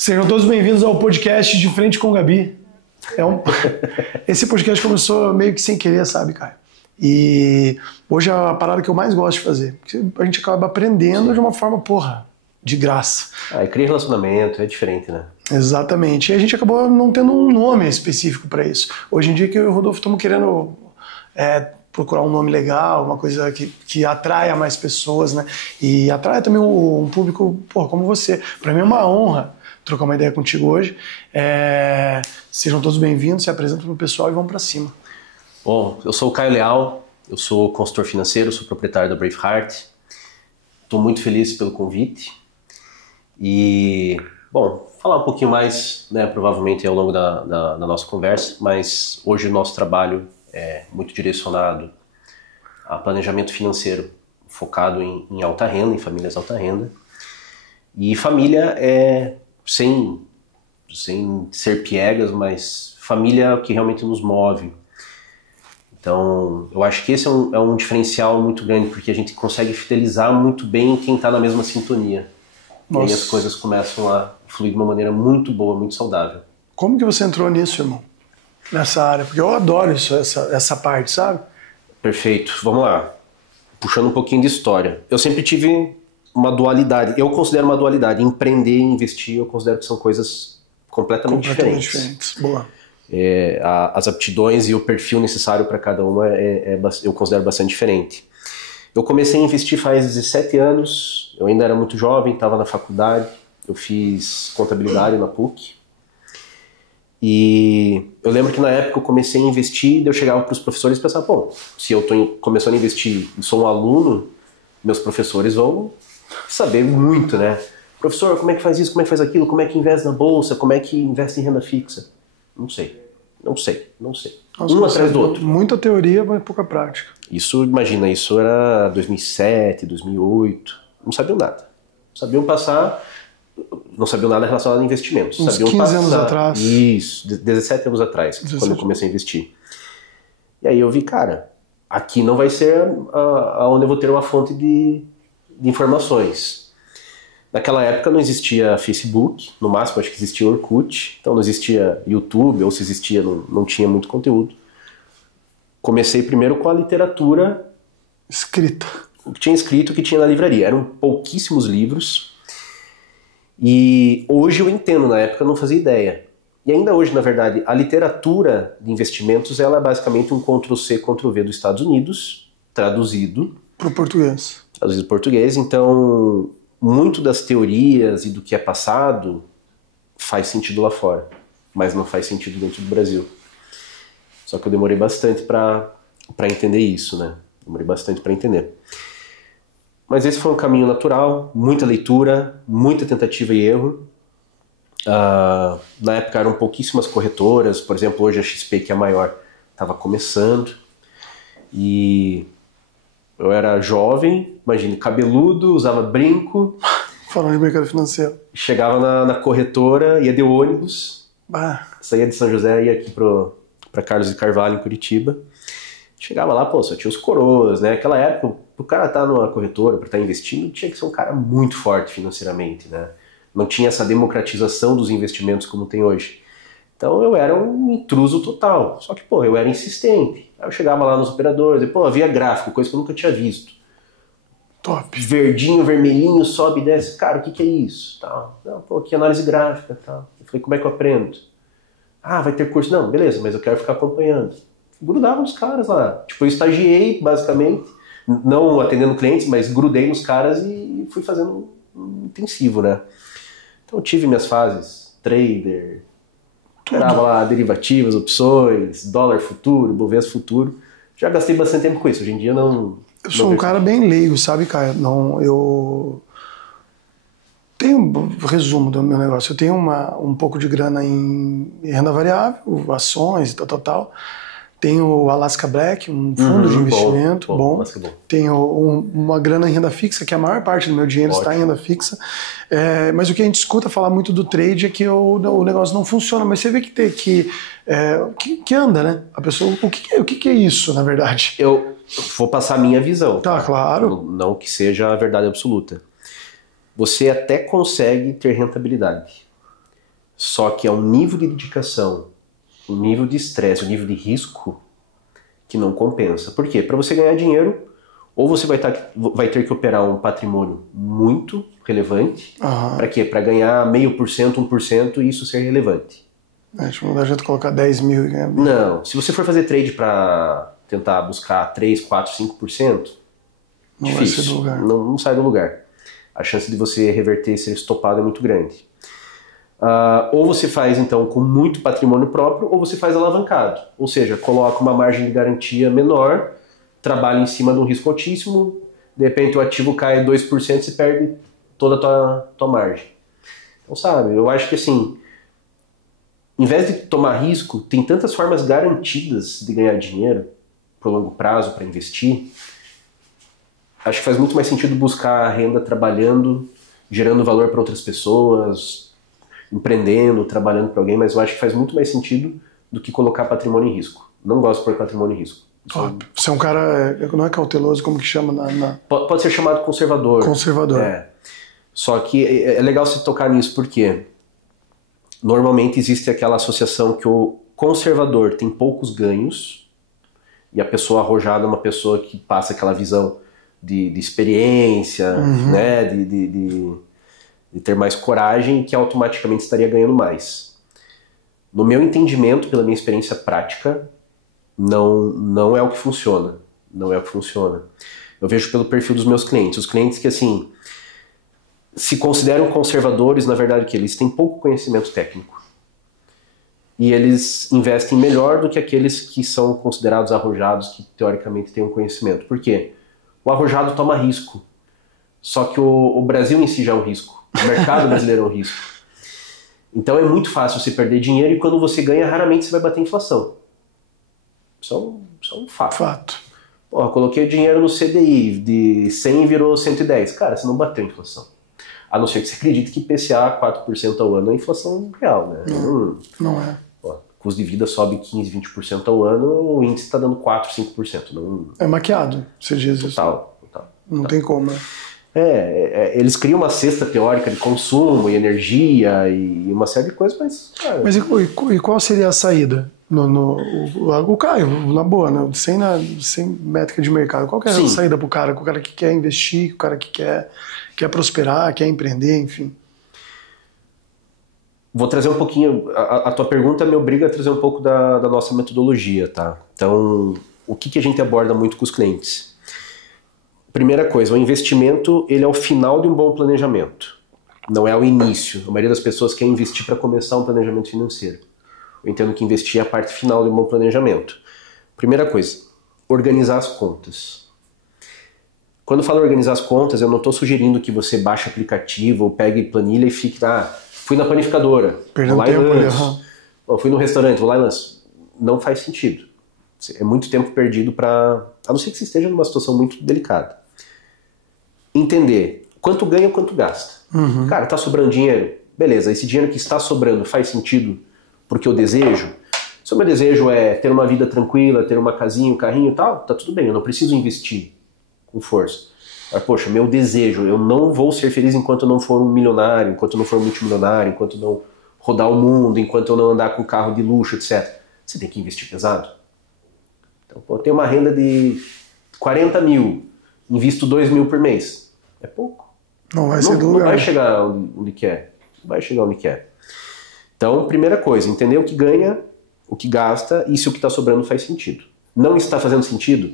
Sejam todos bem-vindos ao podcast De Frente com o Gabi. Esse podcast começou meio que sem querer, sabe, Caio? E hoje é a parada que eu mais gosto de fazer. Porque a gente acaba aprendendo de uma forma, de graça. E cria relacionamento, é diferente, né? Exatamente. E a gente acabou não tendo um nome específico para isso. Hoje em dia que eu e o Rodolfo estamos querendo procurar um nome legal, uma coisa que atraia mais pessoas, né? E atraia também um público, como você. Para mim é uma honra trocar uma ideia contigo hoje. Sejam todos bem-vindos, se apresentam pro pessoal e vão para cima. Bom, eu sou o Caio Leal, eu sou consultor financeiro, sou proprietário da Braveheart. Estou muito feliz pelo convite. E, bom, falar um pouquinho mais, né, provavelmente ao longo da nossa conversa, mas hoje o nosso trabalho é muito direcionado a planejamento financeiro, focado em alta renda, em famílias alta renda. E família sem ser piegas, mas família é o que realmente nos move. Então, eu acho que esse é um diferencial muito grande, porque a gente consegue fidelizar muito bem quem está na mesma sintonia. Nossa. E aí as coisas começam a fluir de uma maneira muito boa, muito saudável. Como que você entrou nisso, irmão? Nessa área? Porque eu adoro essa parte, sabe? Perfeito. Vamos lá. Puxando um pouquinho de história. Eu sempre tive uma dualidade. Eu considero uma dualidade. Empreender e investir, eu considero que são coisas completamente diferentes. Boa. As aptidões e o perfil necessário para cada uma eu considero bastante diferente. Eu comecei a investir faz 17 anos, eu ainda era muito jovem, estava na faculdade, eu fiz contabilidade na PUC. E eu lembro que na época eu comecei a investir, eu chegava para os professores e pensava, bom, se eu estou começando a investir e sou um aluno, meus professores vão saber muito, né? Professor, como é que faz isso, como é que faz aquilo, como é que investe na bolsa, como é que investe em renda fixa? Não sei. Nossa, um atrás do outro. Muita teoria, mas pouca prática. Isso era 2007, 2008. Não sabiam nada. Não sabiam nada relacionado a investimentos. Uns 15 anos atrás. Isso, 17 anos atrás, quando eu comecei a investir. E aí eu vi, cara, aqui não vai ser onde eu vou ter uma fonte de informações. Naquela época não existia Facebook, no máximo acho que existia Orkut, então não existia YouTube, ou se existia não tinha muito conteúdo. Comecei primeiro com a literatura escrita. O que tinha escrito, o que tinha na livraria. Eram pouquíssimos livros. E hoje eu entendo, na época eu não fazia ideia. E ainda hoje, na verdade, a literatura de investimentos ela é basicamente um Ctrl-C, Ctrl-V dos Estados Unidos, traduzido para o português. Traduzido para o português, então muito das teorias e do que é passado faz sentido lá fora, mas não faz sentido dentro do Brasil. Só que eu demorei bastante para entender isso, né? Demorei bastante para entender. Mas esse foi um caminho natural, muita leitura, muita tentativa e erro. Na época eram pouquíssimas corretoras, por exemplo, hoje a XP, que é a maior, estava começando. E eu era jovem, imagina, cabeludo, usava brinco. Falando de mercado financeiro. Chegava na corretora, ia de ônibus, saía de São José, ia aqui para Carlos de Carvalho, em Curitiba. Chegava lá, só tinha os coroas, né? Naquela época, o cara estar numa corretora, para estar investindo, tinha que ser um cara muito forte financeiramente, né? Não tinha essa democratização dos investimentos como tem hoje. Então eu era um intruso total. Só que, eu era insistente. Aí eu chegava lá nos operadores e, havia gráfico, coisa que eu nunca tinha visto. Top. Verdinho, vermelhinho, sobe e desce. Cara, o que é isso? Não, aqui análise gráfica. Eu falei, como é que eu aprendo? Vai ter curso. Não, beleza, mas eu quero ficar acompanhando. Grudava nos caras lá. Eu estagiei, basicamente, não atendendo clientes, mas grudei nos caras e fui fazendo um intensivo, né? Então eu tive minhas fases, trader, operava lá derivativas, opções, dólar futuro, Bovespa futuro. Já gastei bastante tempo com isso. Hoje em dia não... Eu sou um cara bem leigo, sabe, Caio? Eu tenho resumo do meu negócio. Eu tenho um pouco de grana em renda variável, ações e tal. Tenho o Alaska Black, um fundo de investimento bom. Tenho uma grana em renda fixa, que a maior parte do meu dinheiro está em renda fixa. Mas o que a gente escuta falar muito do trade é que o negócio não funciona. Mas você vê que anda, né? A pessoa, o que é isso, na verdade? Eu vou passar a minha visão. Tá, claro. Não que seja a verdade absoluta. Você até consegue ter rentabilidade. Só que é um nível de dedicação, um nível de estresse, um nível de risco que não compensa. Por quê? Para você ganhar dinheiro, ou você vai ter que operar um patrimônio muito relevante. Para quê? Para ganhar 0,5%, 1% e isso ser relevante. Tipo, não dá jeito de colocar 10 mil e ganhar mil. Não. Se você for fazer trade para tentar buscar 3, 4, 5%, não difícil. Vai sair do lugar. Não sai do lugar. A chance de você reverter e ser estopado é muito grande. Ou você faz então com muito patrimônio próprio, ou você faz alavancado. Ou seja, coloca uma margem de garantia menor, trabalha em cima de um risco altíssimo, de repente o ativo cai 2% e você perde toda a tua margem. Então, sabe, eu acho que assim, em vez de tomar risco, tem tantas formas garantidas de ganhar dinheiro por longo prazo para investir. Acho que faz muito mais sentido buscar a renda trabalhando, gerando valor para outras pessoas, empreendendo, trabalhando para alguém, mas eu acho que faz muito mais sentido do que colocar patrimônio em risco. Não gosto de pôr patrimônio em risco. Você é um cara, não é cauteloso, como que chama? Pode ser chamado conservador. Conservador. Só que é legal você tocar nisso, porque normalmente existe aquela associação que o conservador tem poucos ganhos e a pessoa arrojada é uma pessoa que passa aquela visão de experiência, né, de ter mais coragem, que automaticamente estaria ganhando mais. No meu entendimento, pela minha experiência prática, não é o que funciona. Não é o que funciona. Eu vejo pelo perfil dos meus clientes. Os clientes que, assim, se consideram conservadores, na verdade, que eles têm pouco conhecimento técnico. E eles investem melhor do que aqueles que são considerados arrojados, que teoricamente têm um conhecimento. Por quê? O arrojado toma risco. Só que o Brasil em si já é um risco. O mercado brasileiro é um risco. Então é muito fácil você perder dinheiro e quando você ganha, raramente você vai bater inflação. Isso é um fato. Porra, coloquei o dinheiro no CDI, de 100 virou 110. Cara, você não bateu a inflação. A não ser que você acredite que IPCA 4% ao ano é inflação real, né? Não é. Custo de vida sobe 15, 20% ao ano, o índice está dando 4, 5%. Não... É maquiado, você diz isso. Total. Não tem como, né? Eles criam uma cesta teórica de consumo e energia e uma série de coisas, mas... Cara... Mas e qual seria a saída? O Caio, na boa, né? sem métrica de mercado, qual que é a saída pro cara? O cara que quer investir, o cara que quer prosperar, quer empreender, enfim. Vou trazer um pouquinho, a tua pergunta me obriga a trazer um pouco da nossa metodologia, tá? Então, o que a gente aborda muito com os clientes? Primeira coisa, o investimento, ele é o final de um bom planejamento, não é o início. A maioria das pessoas quer investir para começar um planejamento financeiro. Eu entendo que investir é a parte final de um bom planejamento. Primeira coisa, organizar as contas. Quando eu falo organizar as contas, eu não estou sugerindo que você baixe aplicativo ou pegue planilha e fique, fui na panificadora, perdendo vou lá tempo, e lanço. Fui no restaurante, vou lá e lanço. Não faz sentido. É muito tempo perdido para... A não ser que você esteja numa situação muito delicada. Entender quanto ganha e quanto gasta. Cara, tá sobrando dinheiro? Beleza, esse dinheiro que está sobrando faz sentido porque eu desejo? Se o meu desejo é ter uma vida tranquila, ter uma casinha, um carrinho e tal, tá tudo bem, eu não preciso investir com força. Mas, poxa, meu desejo, eu não vou ser feliz enquanto eu não for um milionário, enquanto eu não for um multimilionário, enquanto eu não rodar o mundo, enquanto eu não andar com carro de luxo, etc. Você tem que investir pesado. Então, eu tenho uma renda de 40 mil, invisto 2 mil por mês. É pouco. Não vai ser do lugar. Não vai chegar onde quer. Não vai chegar onde quer. Então, primeira coisa, entender o que ganha, o que gasta e se o que está sobrando faz sentido. Não está fazendo sentido?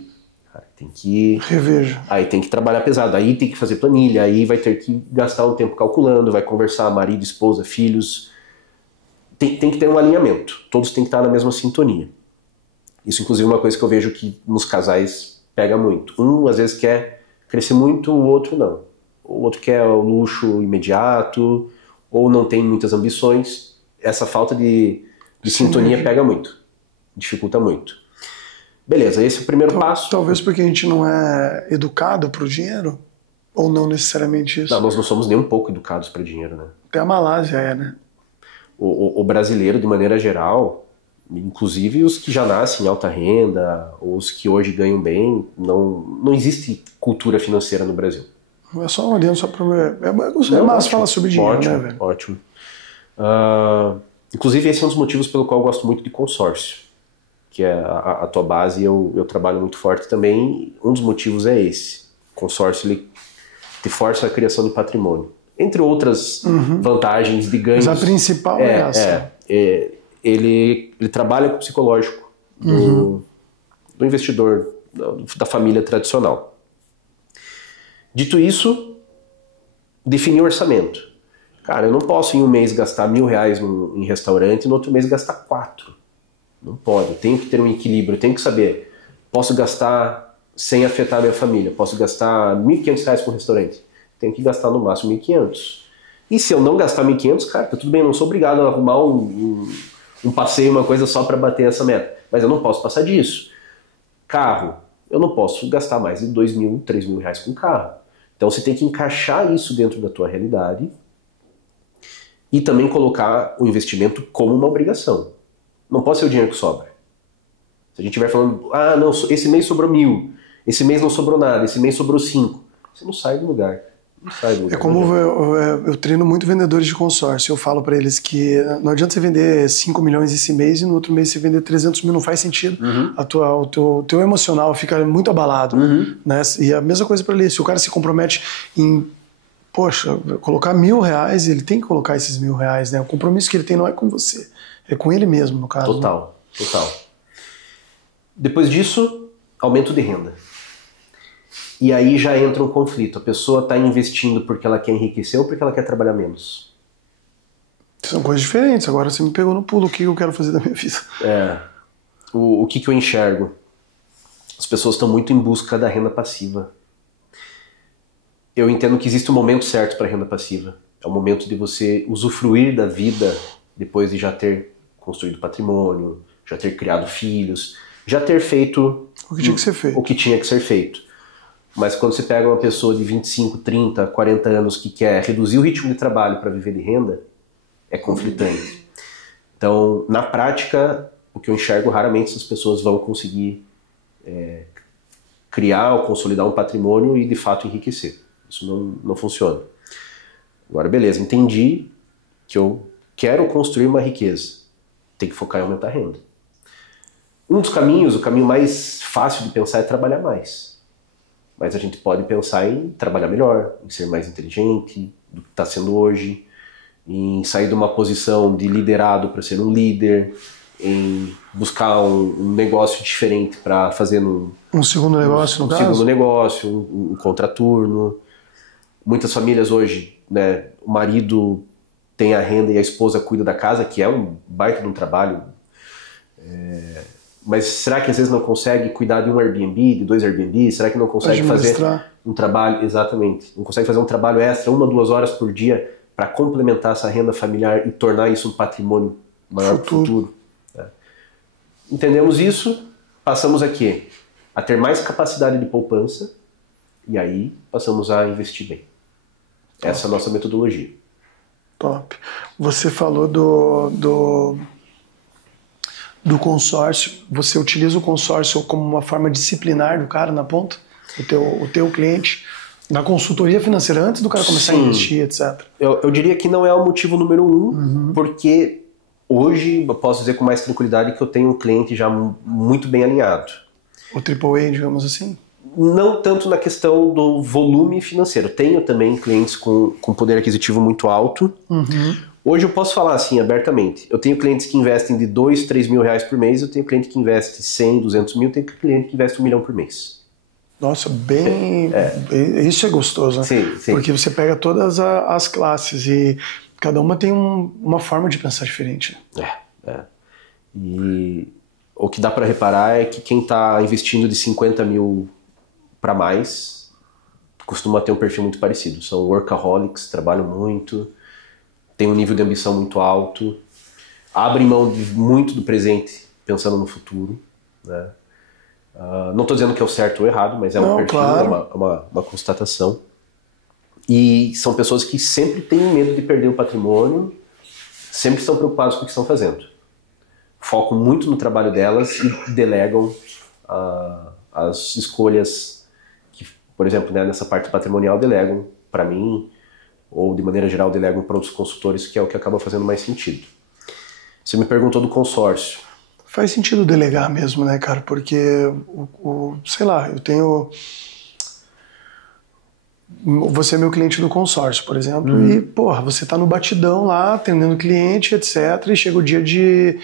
Tem que... Reveja. Aí tem que trabalhar pesado, aí tem que fazer planilha, aí vai ter que gastar um tempo calculando, vai conversar marido, esposa, filhos. Tem que ter um alinhamento. Todos têm que estar na mesma sintonia. Isso, inclusive, é uma coisa que eu vejo que nos casais pega muito. Um, às vezes, quer crescer muito, o outro não. O outro quer o luxo imediato, ou não tem muitas ambições. Essa falta de sintonia pega muito. Dificulta muito. Beleza, esse é o primeiro passo. Talvez porque a gente não é educado para o dinheiro, ou não necessariamente isso. Não, nós não somos nem um pouco educados para dinheiro, né? Até a Malásia é, né? O brasileiro, de maneira geral, inclusive os que já nascem em alta renda, ou os que hoje ganham bem, não existe cultura financeira no Brasil. É só olhando só para... É massa falar sobre dinheiro, ótimo, né, velho? Ótimo. Inclusive, esse é um dos motivos pelo qual eu gosto muito de consórcio, que é a tua base, eu trabalho muito forte também. Um dos motivos é esse. O consórcio, ele te força a criação de patrimônio. Entre outras vantagens de ganhos. Mas a principal é essa. Ele trabalha com o psicológico do investidor, da família tradicional. Dito isso, definir o orçamento. Cara, eu não posso em um mês gastar R$1.000 em restaurante e no outro mês gastar 4. Não pode, eu tenho que ter um equilíbrio, eu tenho que saber, posso gastar sem afetar a minha família, posso gastar R$1.500 por restaurante, tenho que gastar no máximo R$1.500. E se eu não gastar R$1.500, cara, tá tudo bem, eu não sou obrigado a arrumar um passeio, uma coisa só para bater essa meta, mas eu não posso passar disso. Carro, eu não posso gastar mais de R$2.000, R$3.000 com carro. Então você tem que encaixar isso dentro da tua realidade e também colocar o investimento como uma obrigação. Não pode ser o dinheiro que sobra. Se a gente estiver falando, não, esse mês sobrou 1.000, esse mês não sobrou nada, esse mês sobrou 5, você não sai do lugar. Não sai do lugar. É como eu treino muito vendedores de consórcio, eu falo para eles que não adianta você vender 5 milhões esse mês e no outro mês você vender 300 mil, não faz sentido. O teu emocional fica muito abalado. Né? E a mesma coisa para ele, se o cara se compromete em colocar R$1.000, ele tem que colocar esses R$1.000, né? O compromisso que ele tem não é com você, é com ele mesmo, no caso. Total. Depois disso, aumento de renda. E aí já entra um conflito. A pessoa está investindo porque ela quer enriquecer ou porque ela quer trabalhar menos? São coisas diferentes. Agora você me pegou no pulo. O que eu quero fazer da minha vida? O que eu enxergo? As pessoas estão muito em busca da renda passiva. Eu entendo que existe um momento certo para a renda passiva. É o momento de você usufruir da vida depois de já ter construído patrimônio, já ter criado filhos, já ter feito o que tinha que ser feito. O que tinha que ser feito. Mas quando você pega uma pessoa de 25, 30, 40 anos que quer reduzir o ritmo de trabalho para viver de renda, é conflitante. Então, na prática, o que eu enxergo, raramente essas pessoas vão conseguir criar ou consolidar um patrimônio e, de fato, enriquecer. Isso não funciona. Agora, beleza, entendi que eu quero construir uma riqueza. Tem que focar em aumentar a renda. Um dos caminhos, o caminho mais fácil de pensar é trabalhar mais. Mas a gente pode pensar em trabalhar melhor, em ser mais inteligente do que está sendo hoje, em sair de uma posição de liderado para ser um líder, em buscar um negócio diferente para fazer um segundo negócio, no caso? Um segundo negócio, um contraturno. Muitas famílias hoje, né, o marido tem a renda e a esposa cuida da casa, que é um baita de um trabalho. Mas será que às vezes não consegue cuidar de um Airbnb, de 2 Airbnb? Será que não consegue fazer um trabalho, exatamente, não consegue fazer um trabalho extra, 1 ou 2 horas por dia para complementar essa renda familiar e tornar isso um patrimônio maior para o futuro? Entendemos isso, passamos aqui a ter mais capacidade de poupança e aí passamos a investir bem. Top. Essa é a nossa metodologia. Top. Você falou do consórcio. Você utiliza o consórcio como uma forma disciplinar do cara na ponta? O teu cliente? Na consultoria financeira, antes do cara começar a investir, etc. Eu diria que não é o motivo número 1, porque hoje eu posso dizer com mais tranquilidade que eu tenho um cliente já muito bem alinhado. O AAA, digamos assim? Não tanto na questão do volume financeiro. Tenho também clientes com poder aquisitivo muito alto. Hoje eu posso falar assim abertamente. Eu tenho clientes que investem de 2, 3 mil reais por mês, eu tenho cliente que investe 100, 200 mil, eu tenho cliente que investe 1 milhão por mês. Nossa, isso é gostoso, né? Sim. Porque você pega todas as classes e cada uma tem uma forma de pensar diferente. E o que dá para reparar é que quem está investindo de 50 mil para mais costuma ter um perfil muito parecido. São workaholics, trabalham muito, têm um nível de ambição muito alto, abrem mão muito do presente pensando no futuro, né? Não estou dizendo que é o certo ou errado, mas é um perfil, claro. uma constatação. E são pessoas que sempre têm medo de perder o patrimônio, sempre estão preocupados com o que estão fazendo. Focam muito no trabalho delas e delegam as escolhas que, por exemplo, né, nessa parte patrimonial, delegam para mim, ou de maneira geral delegam para outros consultores, que é o que acaba fazendo mais sentido. Você me perguntou do consórcio. Faz sentido delegar mesmo, né, cara? Porque, sei lá, eu tenho... Você é meu cliente do consórcio, por exemplo, e, porra, você tá no batidão lá, atendendo cliente, etc, e chega o dia de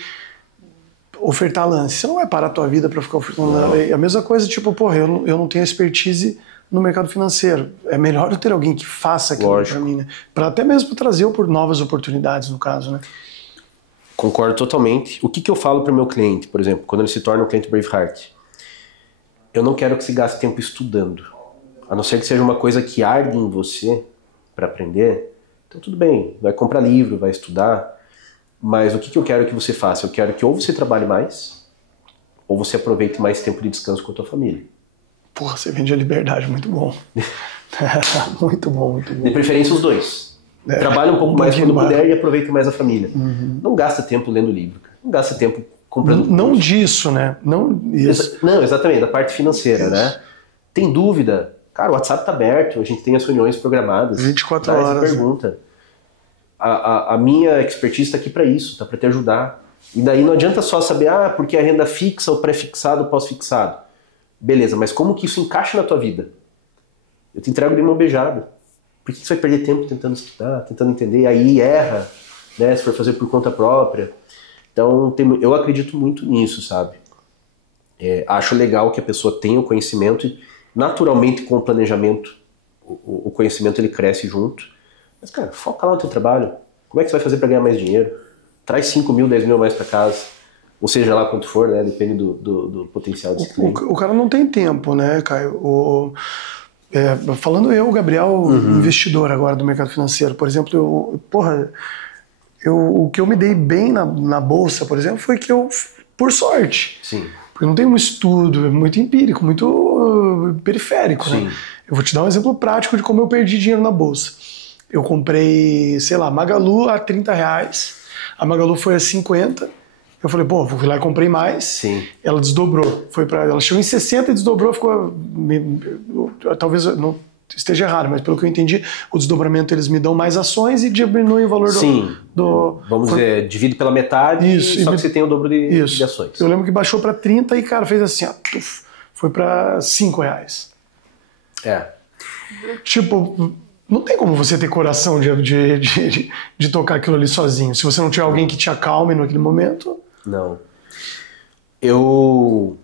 ofertar lance. Você não vai parar a tua vida para ficar ofertando lance. A mesma coisa, tipo, porra, eu não tenho expertise no mercado financeiro. É melhor eu ter alguém que faça aquilo para mim, né? Para até mesmo trazer novas oportunidades, no caso, né? Concordo totalmente. O que eu falo para o meu cliente, por exemplo, quando ele se torna um cliente Braveheart? Eu não quero que você gaste tempo estudando. A não ser que seja uma coisa que arde em você para aprender, então tudo bem, vai comprar livro, vai estudar, mas o que eu quero que você faça? Eu quero que ou você trabalhe mais, ou você aproveite mais tempo de descanso com a tua família. Porra, você vende a liberdade, muito bom. Muito bom, muito bom. De preferência os dois. Trabalha um pouco mais quando puder e aproveite mais a família. Não gasta tempo lendo livro, cara. Não gasta tempo comprando Não curso. Disso, né? Não, isso. Não, exatamente, da parte financeira, né? Tem dúvida? Cara, o WhatsApp tá aberto, a gente tem as reuniões programadas. 24 horas. Pergunta. A minha expertise está aqui para isso, tá para te ajudar. E daí não adianta só saber, porque é renda fixa, ou pré-fixado, ou pós-fixado. Beleza, mas como que isso encaixa na tua vida? Eu te entrego de mão beijada. Por que você vai perder tempo tentando estudar, tentando entender? Aí erra, né, se for fazer por conta própria. Então, eu acredito muito nisso, sabe? Acho legal que a pessoa tenha o conhecimento e, naturalmente, com o planejamento, o conhecimento ele cresce junto. Mas, cara, foca lá no teu trabalho. Como é que você vai fazer para ganhar mais dinheiro? Traz 5 mil, 10 mil mais para casa. Ou seja lá quanto for, né? Depende do potencial desse cliente. O cara não tem tempo, né, Caio? Falando o Gabriel, investidor agora do mercado financeiro, por exemplo, o que eu me dei bem na bolsa, por exemplo, foi que por sorte. Sim. Porque não tem um estudo, é muito empírico, muito periférico, né? Eu vou te dar um exemplo prático de como eu perdi dinheiro na bolsa. Eu comprei, sei lá, Magalu a R$30, a Magalu foi a 50, eu falei, fui lá e comprei mais. Sim. Ela desdobrou, ela chegou em 60 e desdobrou, talvez não esteja errado, mas pelo que eu entendi, o desdobramento eles me dão mais ações e diminuem o valor do... Vamos dizer, divide pela metade, só que você tem o dobro de ações. Eu lembro que baixou para 30 e, cara, fez assim, foi para R$5. Tipo, não tem como você ter coração de tocar aquilo ali sozinho. Se você não tiver alguém que te acalme naquele momento... Não. Eu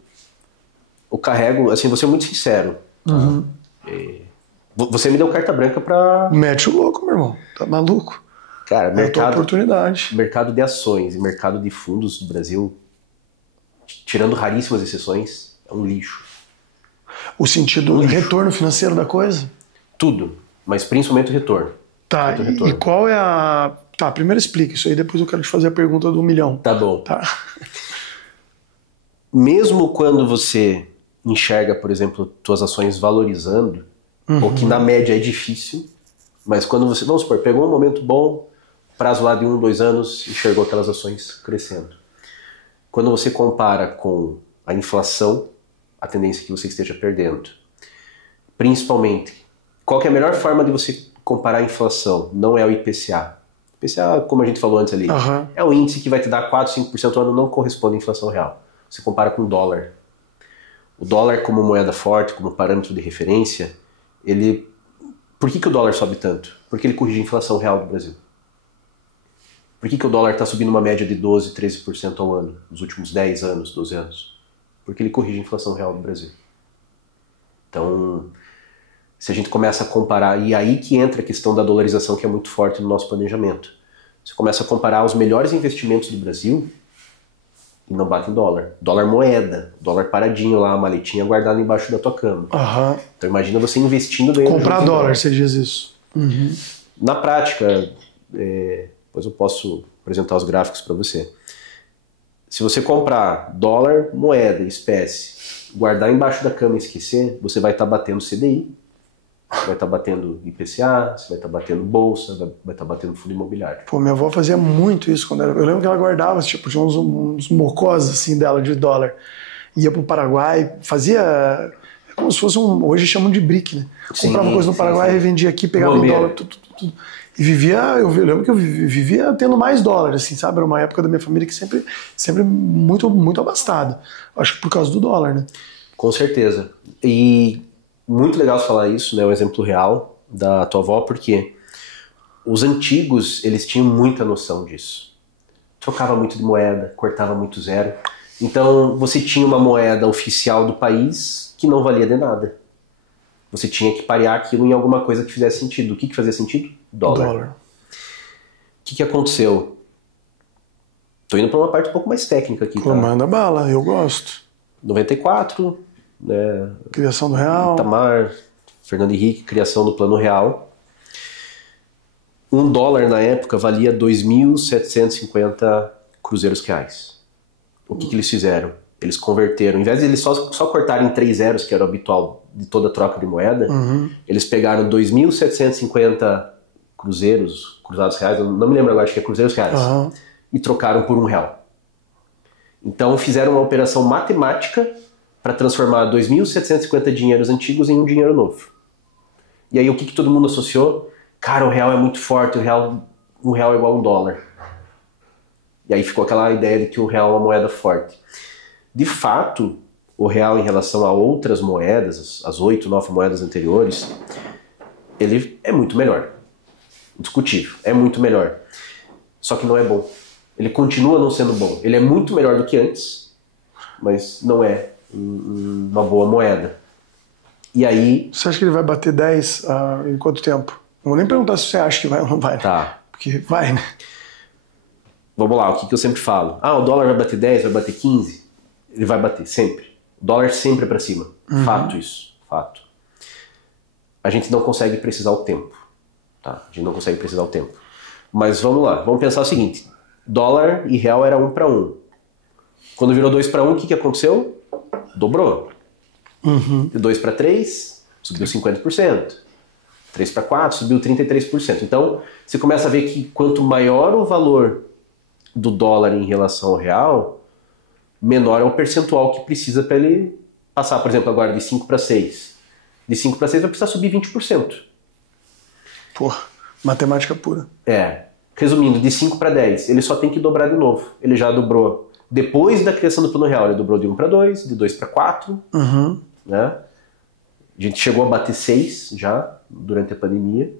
carrego, assim, vou ser muito sincero. Você me deu carta branca pra... Mete o louco, meu irmão. Tá maluco. Cara, oportunidade. Mercado de ações e mercado de fundos do Brasil, tirando raríssimas exceções, é um lixo. O sentido retorno financeiro da coisa? Tudo, mas principalmente o retorno. Tá, e qual é a... Tá, primeiro explica isso aí, depois eu quero te fazer a pergunta do 1 milhão. Tá bom. Tá. Mesmo quando você enxerga, por exemplo, tuas ações valorizando, ou que na média é difícil, mas quando você, vamos supor, pegou um momento bom, prazo lá de 1, 2 anos, enxergou aquelas ações crescendo. Quando você compara com a inflação, a tendência é que você esteja perdendo. Principalmente, qual que é a melhor forma de você comparar a inflação? Não é o IPCA. O IPCA, como a gente falou antes ali, é um índice que vai te dar 4, 5% ao ano, não corresponde à inflação real. Você compara com o dólar. O dólar como moeda forte, como parâmetro de referência, por que o dólar sobe tanto? Porque ele corrige a inflação real do Brasil. Por que o dólar está subindo uma média de 12, 13% ao ano, nos últimos 10 anos, 12 anos? Porque ele corrige a inflação real do Brasil. Então, se a gente começa a comparar, e aí que entra a questão da dolarização, que é muito forte no nosso planejamento. Você começa a comparar os melhores investimentos do Brasil e não bate em dólar. Dólar moeda, dólar paradinho lá, a maletinha guardada embaixo da tua cama. Então imagina você investindo... Comprar dólar, você diz isso. Na prática, depois eu posso apresentar os gráficos para você. Se você comprar dólar, moeda, espécie, guardar embaixo da cama e esquecer, você vai estar batendo CDI, vai estar batendo IPCA, você vai estar batendo bolsa, vai estar batendo fundo imobiliário. Pô, minha avó fazia muito isso quando eu lembro que ela guardava, tipo, tinha uns mocós assim dela de dólar. Ia pro Paraguai, fazia como se fosse hoje chamam de brick, né? Comprava coisa no Paraguai, revendia aqui, pegava em dólar, tudo. E eu lembro que eu vivia tendo mais dólar, assim, sabe? Era uma época da minha família que sempre muito, muito abastada. Acho que por causa do dólar, né? Com certeza. E muito legal você falar isso, né? O exemplo real da tua avó, porque os antigos, eles tinham muita noção disso. Trocava muito de moeda, cortava muito zero. Então, você tinha uma moeda oficial do país que não valia de nada. Você tinha que parear aquilo em alguma coisa que fizesse sentido. O que fazia sentido? Dólar. O que aconteceu? Tô indo para uma parte um pouco mais técnica aqui, tá? Manda bala, eu gosto. 94, né? Criação do real. Itamar, Fernando Henrique, criação do Plano Real. $1 na época valia 2.750 cruzeiros reais. O que eles fizeram? Eles converteram, em vez de eles só cortarem 3 zeros, que era o habitual de toda troca de moeda, eles pegaram 2.750 cruzados reais, eu não me lembro agora, acho que é cruzeiros reais, e trocaram por R$1. Então fizeram uma operação matemática para transformar 2.750 dinheiros antigos em um dinheiro novo. E aí o que todo mundo associou? Cara, o real é muito forte, um real é igual a $1. E aí ficou aquela ideia de que o real é uma moeda forte. De fato, o real em relação a outras moedas, as 8, 9 moedas anteriores, ele é muito melhor. Indiscutível, é muito melhor. Só que não é bom. Ele continua não sendo bom. Ele é muito melhor do que antes, mas não é uma boa moeda. E aí... Você acha que ele vai bater 10 em quanto tempo? Não vou nem perguntar se você acha que vai ou não vai. Tá. Porque vai, né? Vamos lá, o que eu sempre falo? O dólar vai bater 10, vai bater 15? Ele vai bater, sempre. O dólar sempre é para cima. Fato isso, fato. A gente não consegue precisar o tempo. Tá? A gente não consegue precisar o tempo. Mas vamos lá, vamos pensar o seguinte. Dólar e real era 1 para 1. Quando virou 2 para 1, o que aconteceu? Dobrou. De 2 para 3, subiu 50%. 3 para 4, subiu 33%. Então, você começa a ver que quanto maior o valor do dólar em relação ao real, menor é o percentual que precisa para ele passar, por exemplo, agora de 5 para 6. De 5 para 6 vai precisar subir 20%. Porra, matemática pura. Resumindo, de 5 para 10, ele só tem que dobrar de novo. Ele já dobrou. Depois da criação do Plano Real, ele dobrou de 1 para 2, de 2 para 4. Né? A gente chegou a bater 6 já durante a pandemia.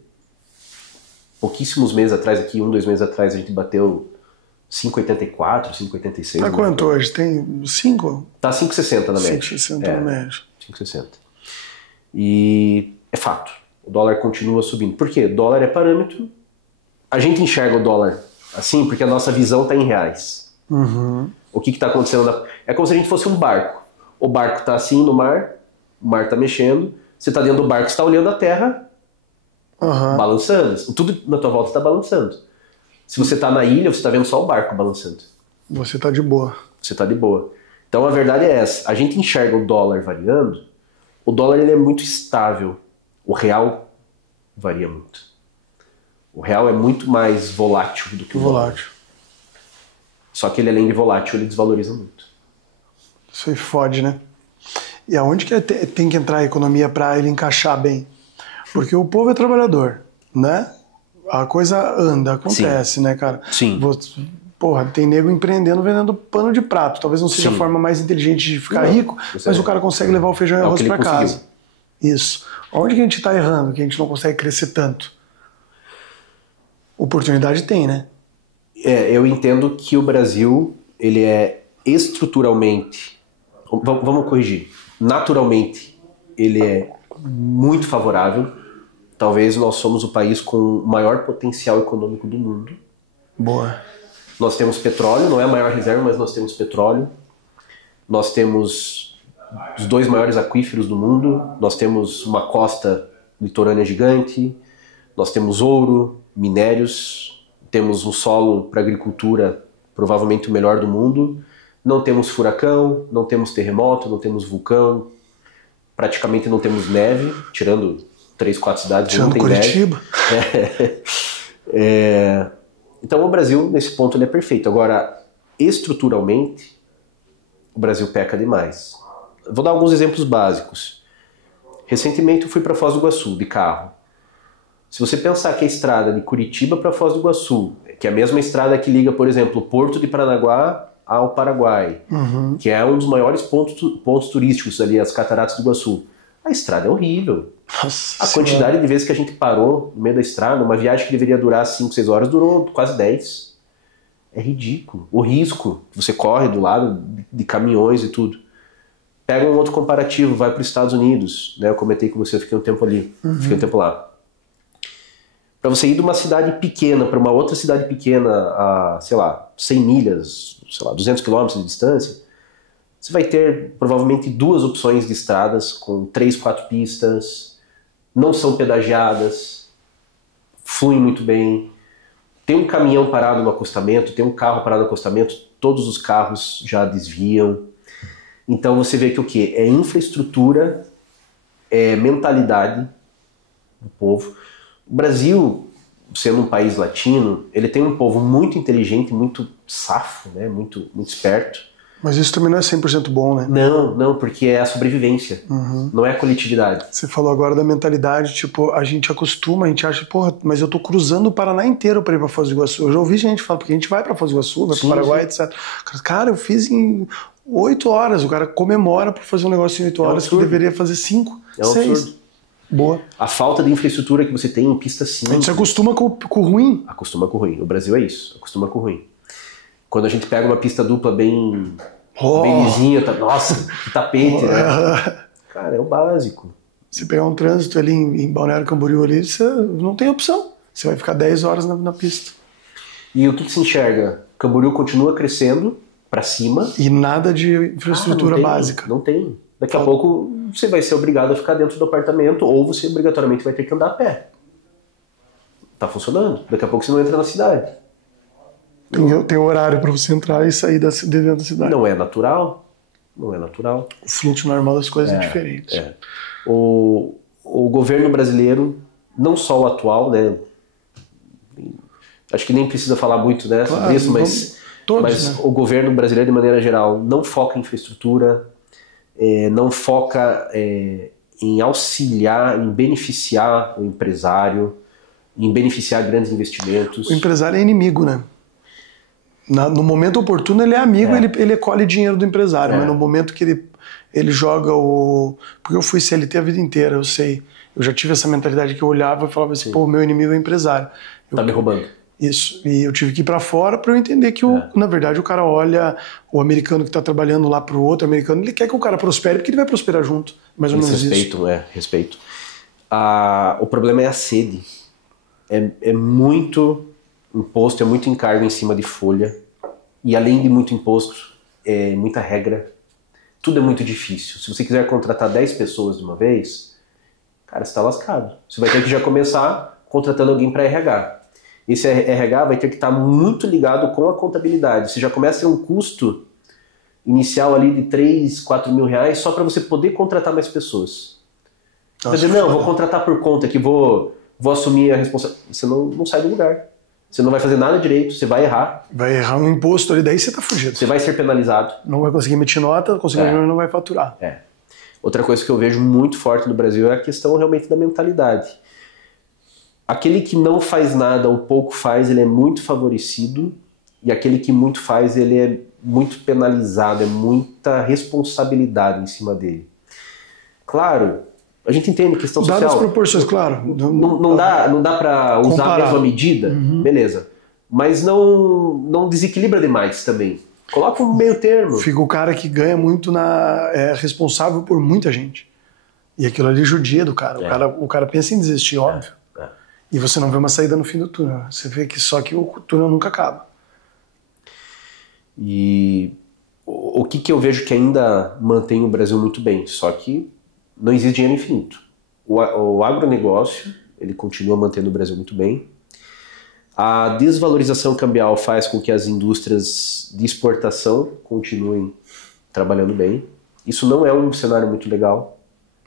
Pouquíssimos meses atrás, aqui 1, 2 meses atrás, a gente bateu 5,84, 5,86. Tá quanto hoje? Tem 5? Tá 5,60 na média. 5,60 na média. 5,60. E é fato. O dólar continua subindo. Por quê? Dólar é parâmetro. A gente enxerga o dólar assim porque a nossa visão está em reais. O que está acontecendo? É como se a gente fosse um barco. O barco está assim no mar, o mar está mexendo, você está dentro do barco, você está olhando a terra balançando. Tudo na tua volta está balançando. Se você está na ilha, você está vendo só o barco balançando. Você está de boa. Você está de boa. Então a verdade é essa. A gente enxerga o dólar variando. O dólar ele é muito estável. O real varia muito. O real é muito mais volátil do que o dólar. Só que ele, além de volátil, ele desvaloriza muito. Isso aí fode, né? E aonde que tem que entrar a economia para ele encaixar bem? Porque o povo é trabalhador, né? A coisa anda, acontece, né, cara? Sim. Porra, tem nego empreendendo, vendendo pano de prato. Talvez não seja a forma mais inteligente de ficar rico, mas o cara consegue levar o feijão e arroz para casa. Isso. Onde que a gente tá errando, que a gente não consegue crescer tanto? Oportunidade tem, né? Eu entendo que o Brasil, ele é estruturalmente, vamos corrigir, naturalmente, ele é muito favorável. Talvez nós somos o país com o maior potencial econômico do mundo. Boa. Nós temos petróleo, não é a maior reserva, mas nós temos petróleo. Nós temos os 2 maiores aquíferos do mundo. Nós temos uma costa litorânea gigante. Nós temos ouro, minérios. Temos um solo para agricultura provavelmente o melhor do mundo. Não temos furacão, não temos terremoto, não temos vulcão. Praticamente não temos neve, tirando 3, 4 cidades. Tirando Curitiba. Então o Brasil, nesse ponto, ele é perfeito. Agora, estruturalmente, o Brasil peca demais. Vou dar alguns exemplos básicos. Recentemente eu fui para Foz do Iguaçu, de carro. Se você pensar que a estrada de Curitiba para Foz do Iguaçu, que é a mesma estrada que liga, por exemplo, o Porto de Paranaguá ao Paraguai, que é um dos maiores pontos turísticos ali, as Cataratas do Iguaçu, a estrada é horrível. Nossa A quantidade de vezes que a gente parou no meio da estrada, uma viagem que deveria durar 5, 6 horas, durou quase 10. É ridículo. O risco que você corre do lado de caminhões e tudo. Pega um outro comparativo, vai para os Estados Unidos, né? Eu comentei com você, eu fiquei um tempo ali, fiquei um tempo lá. Para você ir de uma cidade pequena para uma outra cidade pequena a, sei lá, 100 milhas, sei lá, 200 quilômetros de distância, você vai ter provavelmente 2 opções de estradas com 3, 4 pistas, não são pedagiadas, fluem muito bem. Tem um caminhão parado no acostamento, tem um carro parado no acostamento, todos os carros já desviam. Então você vê que o quê? É infraestrutura, é mentalidade do povo. O Brasil, sendo um país latino, ele tem um povo muito inteligente, muito safo, né? muito esperto. Mas isso também não é 100% bom, né? Não, porque é a sobrevivência, não é a coletividade. Você falou agora da mentalidade, tipo, a gente acostuma, a gente acha, porra, mas eu tô cruzando o Paraná inteiro pra ir pra Foz do Iguaçu. Eu já ouvi gente falar, porque a gente vai pra Foz do Iguaçu, vai pro Paraguai, etc. Cara, eu fiz em 8 horas, o cara comemora por fazer um negócio em 8 horas que deveria fazer 5, 6. Absurdo. Boa. A falta de infraestrutura que você tem em pista simples. A gente se acostuma com o ruim. Acostuma com o ruim. O Brasil é isso, acostuma com o ruim. Quando a gente pega uma pista dupla bem lisinha, nossa, que tapete, né? Cara, é o básico. Se pegar um trânsito ali em Balneário Camboriú, ali, você não tem opção. Você vai ficar 10 horas na pista. E o que se enxerga? Camboriú continua crescendo para cima. E nada de infraestrutura básica. Não tem. Daqui a pouco você vai ser obrigado a ficar dentro do apartamento ou você obrigatoriamente vai ter que andar a pé. Tá funcionando. Daqui a pouco você não entra na cidade. Tem horário para você entrar e sair de dentro da cidade. Não é natural. Não é natural. O fluxo normal das coisas é diferente. É. O governo brasileiro, não só o atual, né? Acho que nem precisa falar muito, né, sobre isso, mas né? O governo brasileiro, de maneira geral, não foca em infraestrutura, não foca em auxiliar, em beneficiar o empresário, em beneficiar grandes investimentos. O empresário é inimigo, né? No momento oportuno ele é amigo, ele colhe dinheiro do empresário, mas no momento que ele joga o... Porque eu fui CLT a vida inteira, eu sei. Eu já tive essa mentalidade que eu olhava e falava assim, pô, meu inimigo é o empresário. Tá me roubando. Isso, e eu tive que ir para fora para eu entender que, na verdade, o cara olha o americano que está trabalhando lá pro outro americano, ele quer que o cara prospere porque ele vai prosperar junto. Mais ou menos respeito, isso. Respeito. O problema é a sede. É muito imposto, é muito encargo em cima de folha. E além de muito imposto, é muita regra. Tudo é muito difícil. Se você quiser contratar 10 pessoas de uma vez, cara, você está lascado. Você vai ter que já começar contratando alguém para RH. Esse RH vai ter que estar muito ligado com a contabilidade. Você já começa a ter um custo inicial ali de 3, 4 mil reais só para você poder contratar mais pessoas. Você vai dizer, não, vou contratar por conta aqui, vou assumir a responsabilidade. Você não sai do lugar. Você não vai fazer nada direito, você vai errar. Vai errar um imposto ali, daí você tá fugido. Você vai ser penalizado. Não vai conseguir emitir nota, não vai faturar. Outra coisa que eu vejo muito forte no Brasil é a questão realmente da mentalidade. Aquele que não faz nada ou pouco faz, ele é muito favorecido. E aquele que muito faz, ele é muito penalizado, é muita responsabilidade em cima dele. Claro, a gente entende a questão social. Dadas as proporções, claro. Não dá para usar a mesma medida, beleza. Mas não desequilibra demais também. Coloca um meio termo. Fica o cara que ganha muito, é responsável por muita gente. E aquilo ali judia do cara. O cara pensa em desistir, óbvio. E você não vê uma saída no fim do túnel. Você vê que só que o túnel nunca acaba. E o que eu vejo que ainda mantém o Brasil muito bem, só que não existe dinheiro infinito. O agronegócio, ele continua mantendo o Brasil muito bem. A desvalorização cambial faz com que as indústrias de exportação continuem trabalhando bem. Isso não é um cenário muito legal.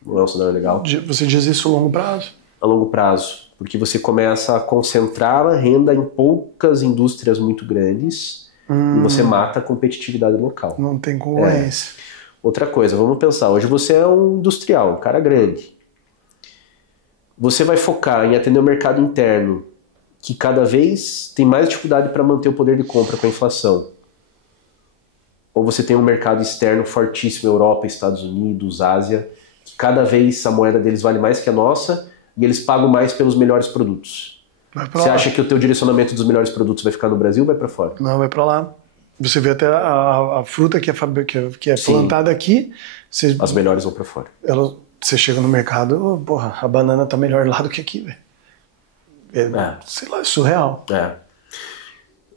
Não é um cenário legal. Você diz isso a longo prazo? A longo prazo. Porque você começa a concentrar a renda em poucas indústrias muito grandes e você mata a competitividade local. Não tem concorrência. Outra coisa, vamos pensar, hoje você é um industrial, um cara grande. você vai focar em atender o mercado interno, que cada vez tem mais dificuldade para manter o poder de compra com a inflação, ou você tem um mercado externo fortíssimo, Europa, Estados Unidos, Ásia, que cada vez a moeda deles vale mais que a nossa e eles pagam mais pelos melhores produtos. Você acha que o teu direcionamento dos melhores produtos vai ficar no Brasil ou vai para fora? Não, vai para lá. Você vê até a fruta que é plantada aqui. As melhores vão para fora. Você chega no mercado, porra, a banana tá melhor lá do que aqui, velho. Sei lá, é surreal.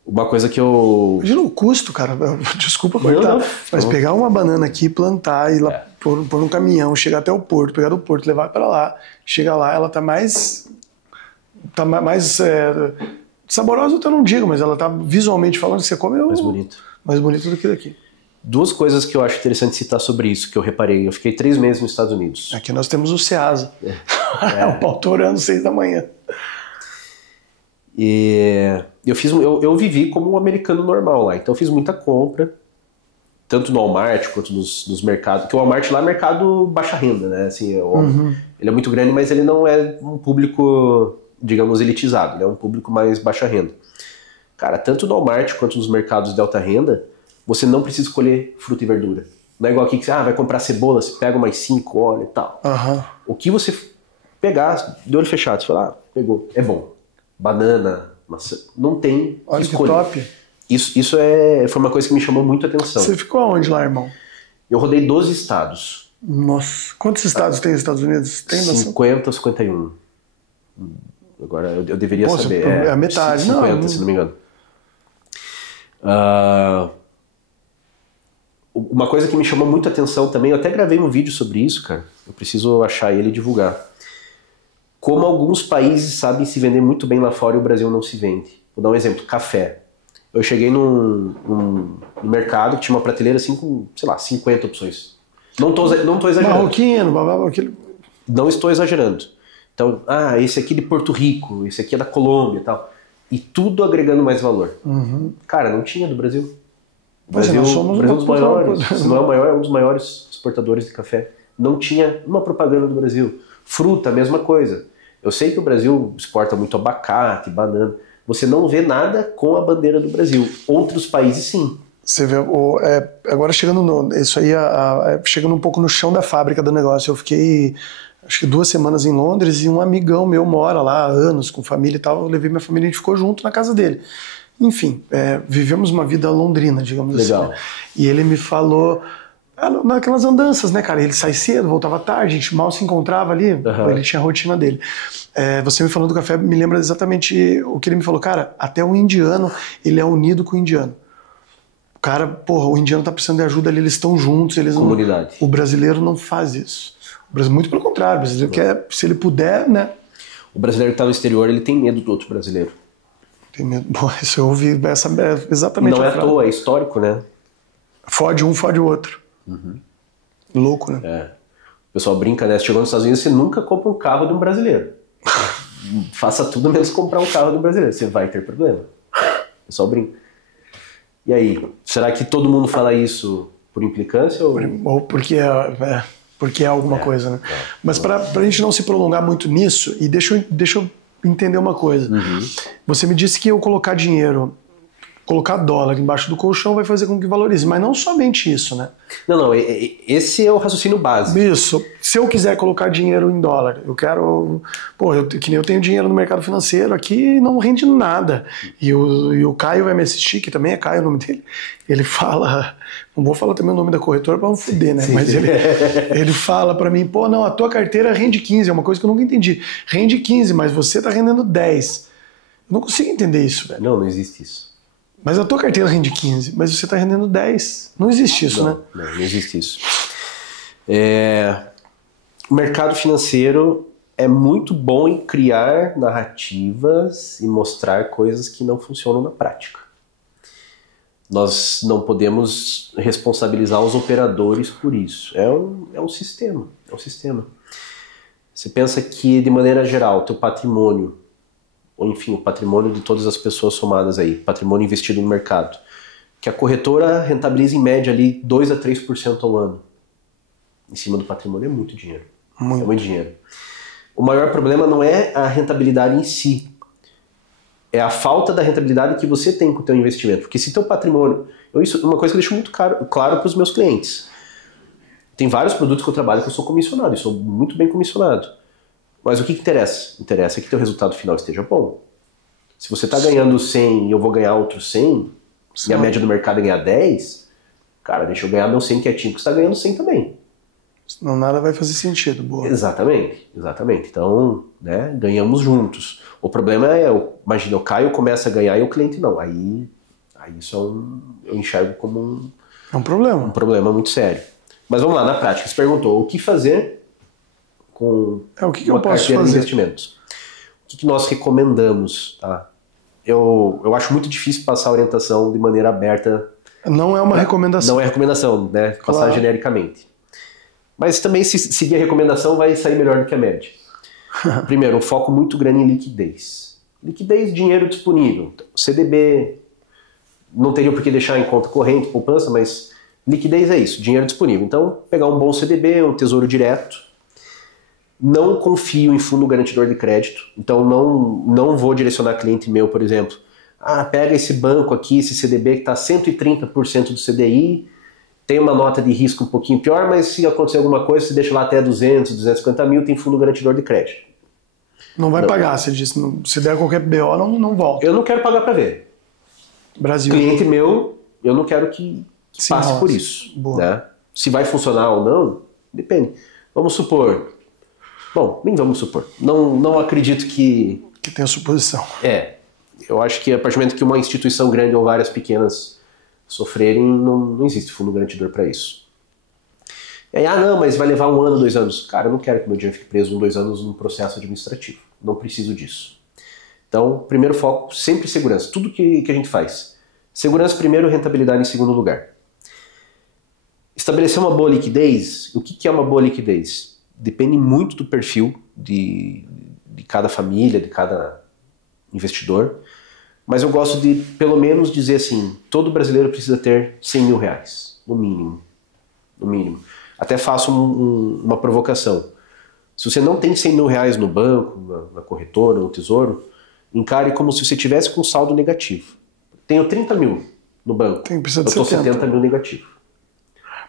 Uma coisa que eu... Imagina o custo, cara. Desculpa cortar. Mas pegar uma banana aqui, plantar e lá pôr um caminhão, chegar até o porto, pegar do porto, levar para lá, chega lá, ela tá mais saborosa, eu não digo, mas ela tá visualmente falando, você come mais bonito do que daqui. Duas coisas que eu acho interessante citar sobre isso, que eu reparei. Eu fiquei 3 meses nos Estados Unidos. Aqui nós temos o Ceasa. O pau torando 6 da manhã. E eu vivi como um americano normal lá. Então eu fiz muita compra, tanto no Walmart quanto nos mercados. Porque o Walmart lá é mercado baixa renda, né? Assim, ele é muito grande, mas ele não é um público, digamos, elitizado. Ele é um público mais baixa renda. Cara, tanto no Walmart quanto nos mercados de alta renda, você não precisa escolher fruta e verdura. Não é igual aqui que você vai comprar cebola, você pega mais 5, olha e tal. O que você pegar, de olho fechado, você fala, pegou, é bom. Banana, maçã, não tem escolha. Olha que top. Isso foi uma coisa que me chamou muito a atenção. Você ficou aonde lá, irmão? Eu rodei 12 estados. Nossa, quantos estados tem nos Estados Unidos? Tem 50 ou 51. Agora, eu deveria saber. É a metade. 50, se não me engano. Uma coisa que me chamou muito a atenção também, eu até gravei um vídeo sobre isso, cara. Eu preciso achar ele e divulgar. Como alguns países sabem se vender muito bem lá fora e o Brasil não se vende. Vou dar um exemplo, café. Eu cheguei num mercado que tinha uma prateleira assim com, sei lá, 50 opções. Não tô exagerando. Marroquino, babá, aquele... Não estou exagerando. Então, esse aqui de Porto Rico, esse aqui é da Colômbia e tal. E tudo agregando mais valor. Cara, não tinha do Brasil. O Brasil é um dos maiores, se não é o maior, é um dos maiores exportadores de café. Não tinha uma propaganda do Brasil. Fruta, a mesma coisa. Eu sei que o Brasil exporta muito abacate, banana. Você não vê nada com a bandeira do Brasil. Outros países, sim. Você vê, agora chegando chegando um pouco no chão da fábrica do negócio. Eu fiquei, acho que 2 semanas em Londres e um amigão meu mora lá há anos, com família e tal. Eu levei minha família e a gente ficou junto na casa dele. Enfim, vivemos uma vida londrina, digamos assim. Né? E ele me falou... naquelas andanças, né, cara? Ele sai cedo, voltava tarde, a gente mal se encontrava ali, ele tinha a rotina dele. Você me falando do café me lembra exatamente o que ele me falou. Cara, até o indiano, ele é unido com o indiano. O cara, porra, o indiano tá precisando de ajuda ali, eles estão juntos. Comunidade. O brasileiro não faz isso. Muito pelo contrário, o brasileiro quer, se ele puder, né? O brasileiro que tá no exterior, ele tem medo do outro brasileiro. Tem medo. Bom, isso eu ouvi exatamente. Não é à toa, é histórico, né? Fode um, fode o outro. Louco, né? O pessoal brinca, né? Se chegou nos Estados Unidos, você nunca compra um carro de um brasileiro. Faça tudo menos comprar um carro de um brasileiro. Você vai ter problema. O pessoal brinca. E aí? Será que todo mundo fala isso por implicância? Ou porque é alguma coisa, né? Mas pra gente não se prolongar muito nisso, e deixa eu entender uma coisa. Você me disse que eu colocar dólar embaixo do colchão vai fazer com que valorize, mas não somente isso, né? Não, esse é o raciocínio básico. Isso. Se eu quiser colocar dinheiro em dólar, eu quero... que nem eu tenho dinheiro no mercado financeiro aqui, não rende nada. E o Caio vai me assistir, que também é Caio o nome dele, ele fala... Não vou falar também o nome da corretora para não fuder, né? Sim. Mas ele fala para mim, a tua carteira rende 15, é uma coisa que eu nunca entendi. Rende 15, mas você tá rendendo 10. Eu não consigo entender isso, velho. Não existe isso. Mas a tua carteira rende 15, mas você está rendendo 10. Não existe isso, né? Não existe isso. O mercado financeiro é muito bom em criar narrativas e mostrar coisas que não funcionam na prática. Nós não podemos responsabilizar os operadores por isso. É um sistema. É um sistema. Você pensa que, de maneira geral, o teu patrimônio, ou enfim, o patrimônio de todas as pessoas somadas aí, patrimônio investido no mercado, que a corretora rentabiliza em média ali 2 a 3% ao ano. Em cima do patrimônio é muito dinheiro. É muito dinheiro. O maior problema não é a rentabilidade em si, é a falta da rentabilidade que você tem com o teu investimento. Porque se teu patrimônio... Isso é uma coisa que eu deixo muito claro para os meus clientes. Tem vários produtos que eu trabalho que eu sou comissionado, e sou muito bem comissionado. Mas o que interessa? Interessa que teu resultado final esteja bom. Se você está ganhando 100 e eu vou ganhar outros 100, e a média do mercado é ganhar 10, cara, deixa eu ganhar meu 100 quietinho, porque você está ganhando 100 também. Senão nada vai fazer sentido, boa. Exatamente, exatamente. Então, né, ganhamos juntos. O problema é, imagina, o Caio começa a ganhar e o cliente não. Aí isso eu enxergo como é um problema. Um problema muito sério. Mas vamos lá, na prática. Você perguntou o que fazer com o que eu posso fazer? De investimentos. O que nós recomendamos? Tá? Eu acho muito difícil passar a orientação de maneira aberta. Não é uma recomendação. Não é recomendação, né? Passar genericamente. Mas também se seguir a recomendação vai sair melhor do que a média. Primeiro, um foco muito grande em liquidez. Liquidez, dinheiro disponível. CDB, não teria por que deixar em conta corrente, poupança, mas liquidez é isso, dinheiro disponível. Então, pegar um bom CDB, um tesouro direto. Não confio em fundo garantidor de crédito. Então, não vou direcionar cliente meu, por exemplo. Pega esse banco aqui, esse CDB que está 130% do CDI, tem uma nota de risco um pouquinho pior, mas se acontecer alguma coisa, você deixa lá até 200, 250 mil, tem fundo garantidor de crédito. Não vai pagar, você disse. Se der qualquer BO, não volta. Eu não quero pagar para ver. Brasil. Cliente meu, eu não quero que passe por isso. Né? Se vai funcionar ou não, depende. Vamos supor. Bom, nem vamos supor. Não acredito que... Que tenha suposição. Eu acho que a partir do momento que uma instituição grande ou várias pequenas sofrerem, não existe fundo garantidor para isso. E aí, não, mas vai levar 1 ano, 2 anos. Cara, eu não quero que meu dinheiro fique preso 1, 2 anos num processo administrativo. Não preciso disso. Então, primeiro foco, sempre segurança. Tudo que a gente faz. Segurança primeiro, rentabilidade em segundo lugar. Estabelecer uma boa liquidez. O que é uma boa liquidez? Depende muito do perfil de cada família, de cada investidor. Mas eu gosto de, pelo menos, dizer assim, todo brasileiro precisa ter 100 mil reais, no mínimo. No mínimo. Até faço uma provocação. Se você não tem 100 mil reais no banco, na corretora, no tesouro, encare como se você tivesse com saldo negativo. Tenho 30 mil no banco, eu estou 70 mil negativo.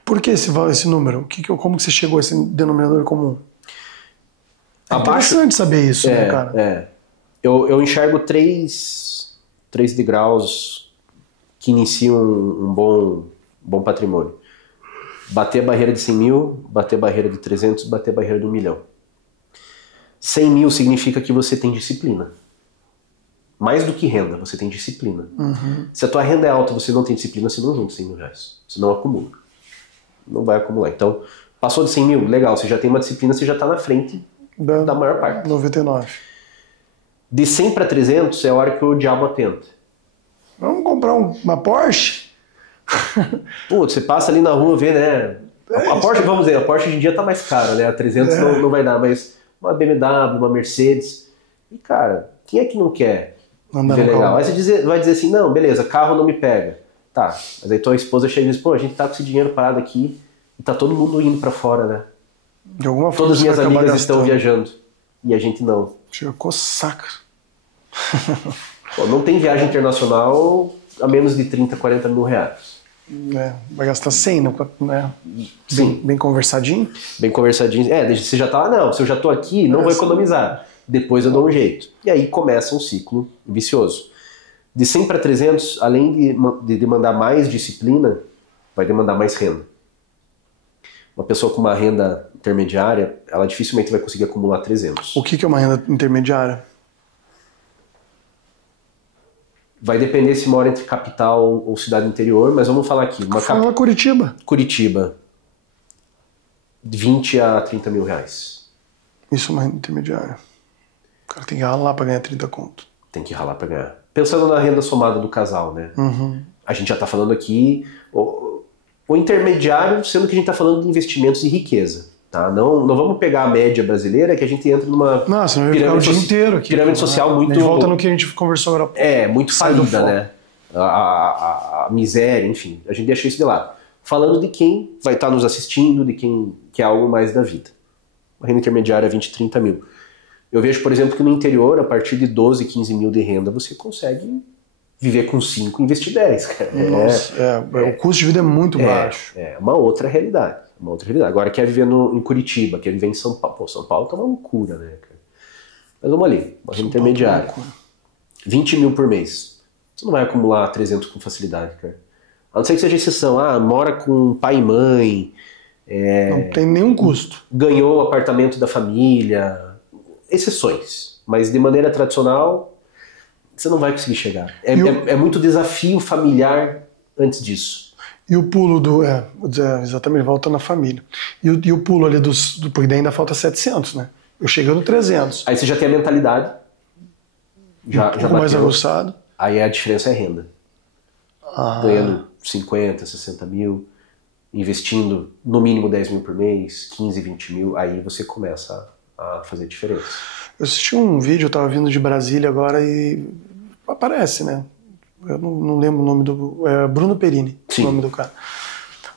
Por que esse número? Como que você chegou a esse denominador comum? É interessante saber isso, né, cara? Eu enxergo três degraus que iniciam um bom patrimônio. Bater a barreira de 100 mil, bater a barreira de 300, bater a barreira de 1 milhão. 100 mil significa que você tem disciplina. Mais do que renda, você tem disciplina. Uhum. Se a tua renda é alta e você não tem disciplina, você não junta 100 mil reais. Você não acumula. Não vai acumular. Então, passou de 100 mil, legal, você já tem uma disciplina, você já está na frente da maior parte. 99. De 100 para 300 é a hora que o diabo atenta. Vamos comprar uma Porsche? Putz, você passa ali na rua, vê, né? A Porsche, vamos dizer, a Porsche hoje em dia tá mais cara, né? A 300 não vai dar, mas uma BMW, uma Mercedes. E, cara, quem é que não quer ver legal? Aí você vai dizer assim, não, beleza, carro não me pega. Tá, mas aí tua esposa chega e diz, pô, a gente tá com esse dinheiro parado aqui e tá todo mundo indo pra fora, né? De alguma forma, todas as minhas amigas estão viajando e a gente não. Ficou saca. Pô, não tem viagem internacional a menos de 30, 40 mil reais. Vai gastar 100, né? Sim. Bem conversadinho? Bem conversadinho. Você já tá, não, se eu já tô aqui, não vou economizar. Depois eu dou um jeito. E aí começa um ciclo vicioso. De 100 para 300, além de demandar mais disciplina, vai demandar mais renda. Uma pessoa com uma renda intermediária, ela dificilmente vai conseguir acumular 300. O que é uma renda intermediária? Vai depender se mora entre capital ou cidade interior, mas vamos falar aqui. Fala Curitiba. Curitiba. 20 a 30 mil reais. Isso é uma renda intermediária. O cara tem que ralar para ganhar 30 conto. Tem que ralar para ganhar. Pensando na renda somada do casal, né? Uhum. A gente já está falando aqui o intermediário, sendo que a gente está falando de investimentos e riqueza. Tá? Não vamos pegar a média brasileira, que a gente entra numa senão vai ficar o dia inteiro aqui. Pirâmide social muito... A gente volta no que a gente conversou agora. Muito falida, né? A miséria, enfim. A gente deixa isso de lado. Falando de quem vai estar nos assistindo, de quem quer algo mais da vida. A renda intermediária é 20, 30 mil. Eu vejo, por exemplo, que no interior, a partir de 12, 15 mil de renda, você consegue viver com 5 e investir 10. Cara. Nossa, o custo de vida é muito baixo. É uma outra realidade. Uma outra realidade. Agora, quer viver em Curitiba, quer viver em São Paulo. Pô, São Paulo tá uma loucura, né, cara? Mas vamos ali, uma renda intermediária. 20 mil por mês. Você não vai acumular 300 com facilidade, cara. A não ser que seja exceção. Mora com pai e mãe. Não tem nenhum custo. Ganhou o apartamento da família. Exceções. Mas de maneira tradicional, você não vai conseguir chegar. É muito desafio familiar antes disso. E o pulo exatamente, volta na família. E o pulo ali porque daí ainda falta 700, né? Eu chegando 300. Aí você já tem a mentalidade. Já mais aguçado. Aí a diferença é renda. Ganhando 50, 60 mil, investindo no mínimo 10 mil por mês, 15, 20 mil, aí você começa a fazer diferença. Eu assisti um vídeo, eu estava vindo de Brasília agora e aparece, né? Eu não lembro o nome Bruno Perini, o nome do cara.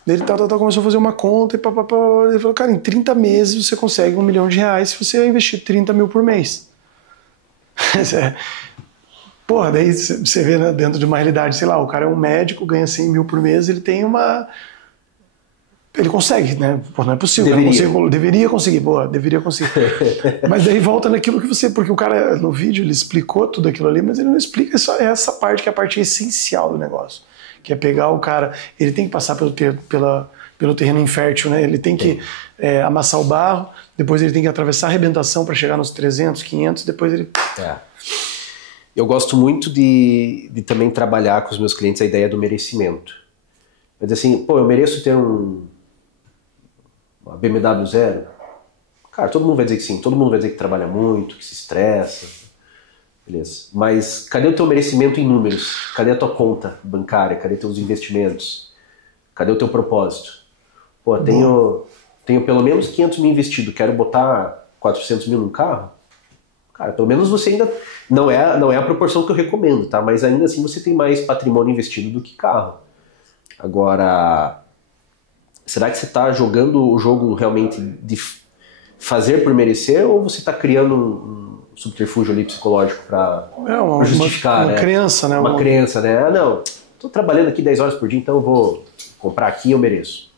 Ele começou a fazer uma conta e ele falou, cara, em 30 meses você consegue R$1 milhão se você investir 30 mil por mês. Porra, daí você vê, né, dentro de uma realidade, sei lá, o cara é um médico, ganha 100 mil por mês, ele tem ele consegue, né? Pô, não é possível. Deveria conseguir. Mas daí volta naquilo que porque o cara, no vídeo, ele explicou tudo aquilo ali, mas ele não explica essa parte, que é a parte essencial do negócio. Que é pegar o cara, ele tem que passar pelo terreno infértil, né? Ele tem que amassar o barro, depois ele tem que atravessar a arrebentação para chegar nos 300, 500, depois ele... Eu gosto muito de também trabalhar com os meus clientes a ideia do merecimento. Mas assim, eu mereço ter uma BMW zero? Cara, todo mundo vai dizer que sim, todo mundo vai dizer que trabalha muito, que se estressa, beleza. Mas cadê o teu merecimento em números? Cadê a tua conta bancária? Cadê teus investimentos? Cadê o teu propósito? Tenho pelo menos 500 mil investido, quero botar 400 mil num carro? Cara, pelo menos você ainda... Não é a proporção que eu recomendo, tá? Mas ainda assim você tem mais patrimônio investido do que carro. Agora, será que você está jogando o jogo realmente de fazer por merecer, ou você está criando um subterfúgio ali psicológico para justificar, uma crença, né? Uma crença, né? Não, estou trabalhando aqui 10 horas por dia, então eu vou comprar aqui, eu mereço.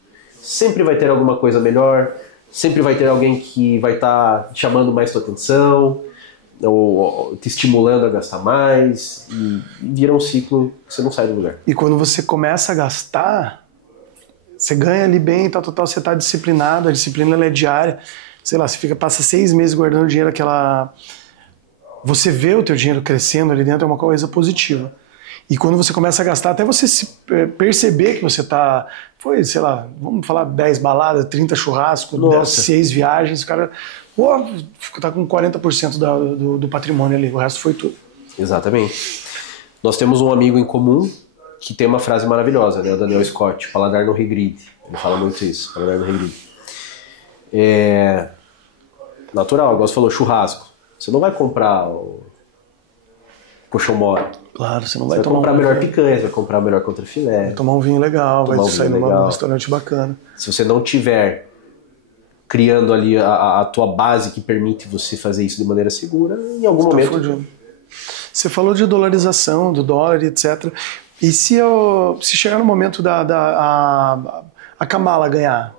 Sempre vai ter alguma coisa melhor, sempre vai ter alguém que vai estar chamando mais tua atenção, ou te estimulando a gastar mais, e vira um ciclo que você não sai do lugar. E quando você começa a gastar, você ganha ali bem, você está disciplinado, a disciplina ela é diária, sei lá, você passa 6 meses guardando dinheiro, você vê o teu dinheiro crescendo ali dentro, é uma coisa positiva. E quando você começa a gastar, até você perceber que você sei lá, vamos falar 10 baladas, 30 churrascos, 6 viagens, o cara tá com 40% do patrimônio ali, o resto foi tudo. Exatamente. Nós temos um amigo em comum que tem uma frase maravilhosa, né? O Daniel Scott, paladar não regride. Ele fala muito isso, paladar não regride. Natural, igual você falou, churrasco. Você não vai comprar o colchão mole. Claro, você não vai comprar a melhor picanha, você vai comprar a melhor contrafilé. Vai tomar um vinho legal, vai sair num restaurante bacana. Se você não tiver criando ali a tua base que permite você fazer isso de maneira segura, em algum momento... Fugindo. Você falou de dolarização, do dólar, etc. E se chegar no momento a Kamala ganhar?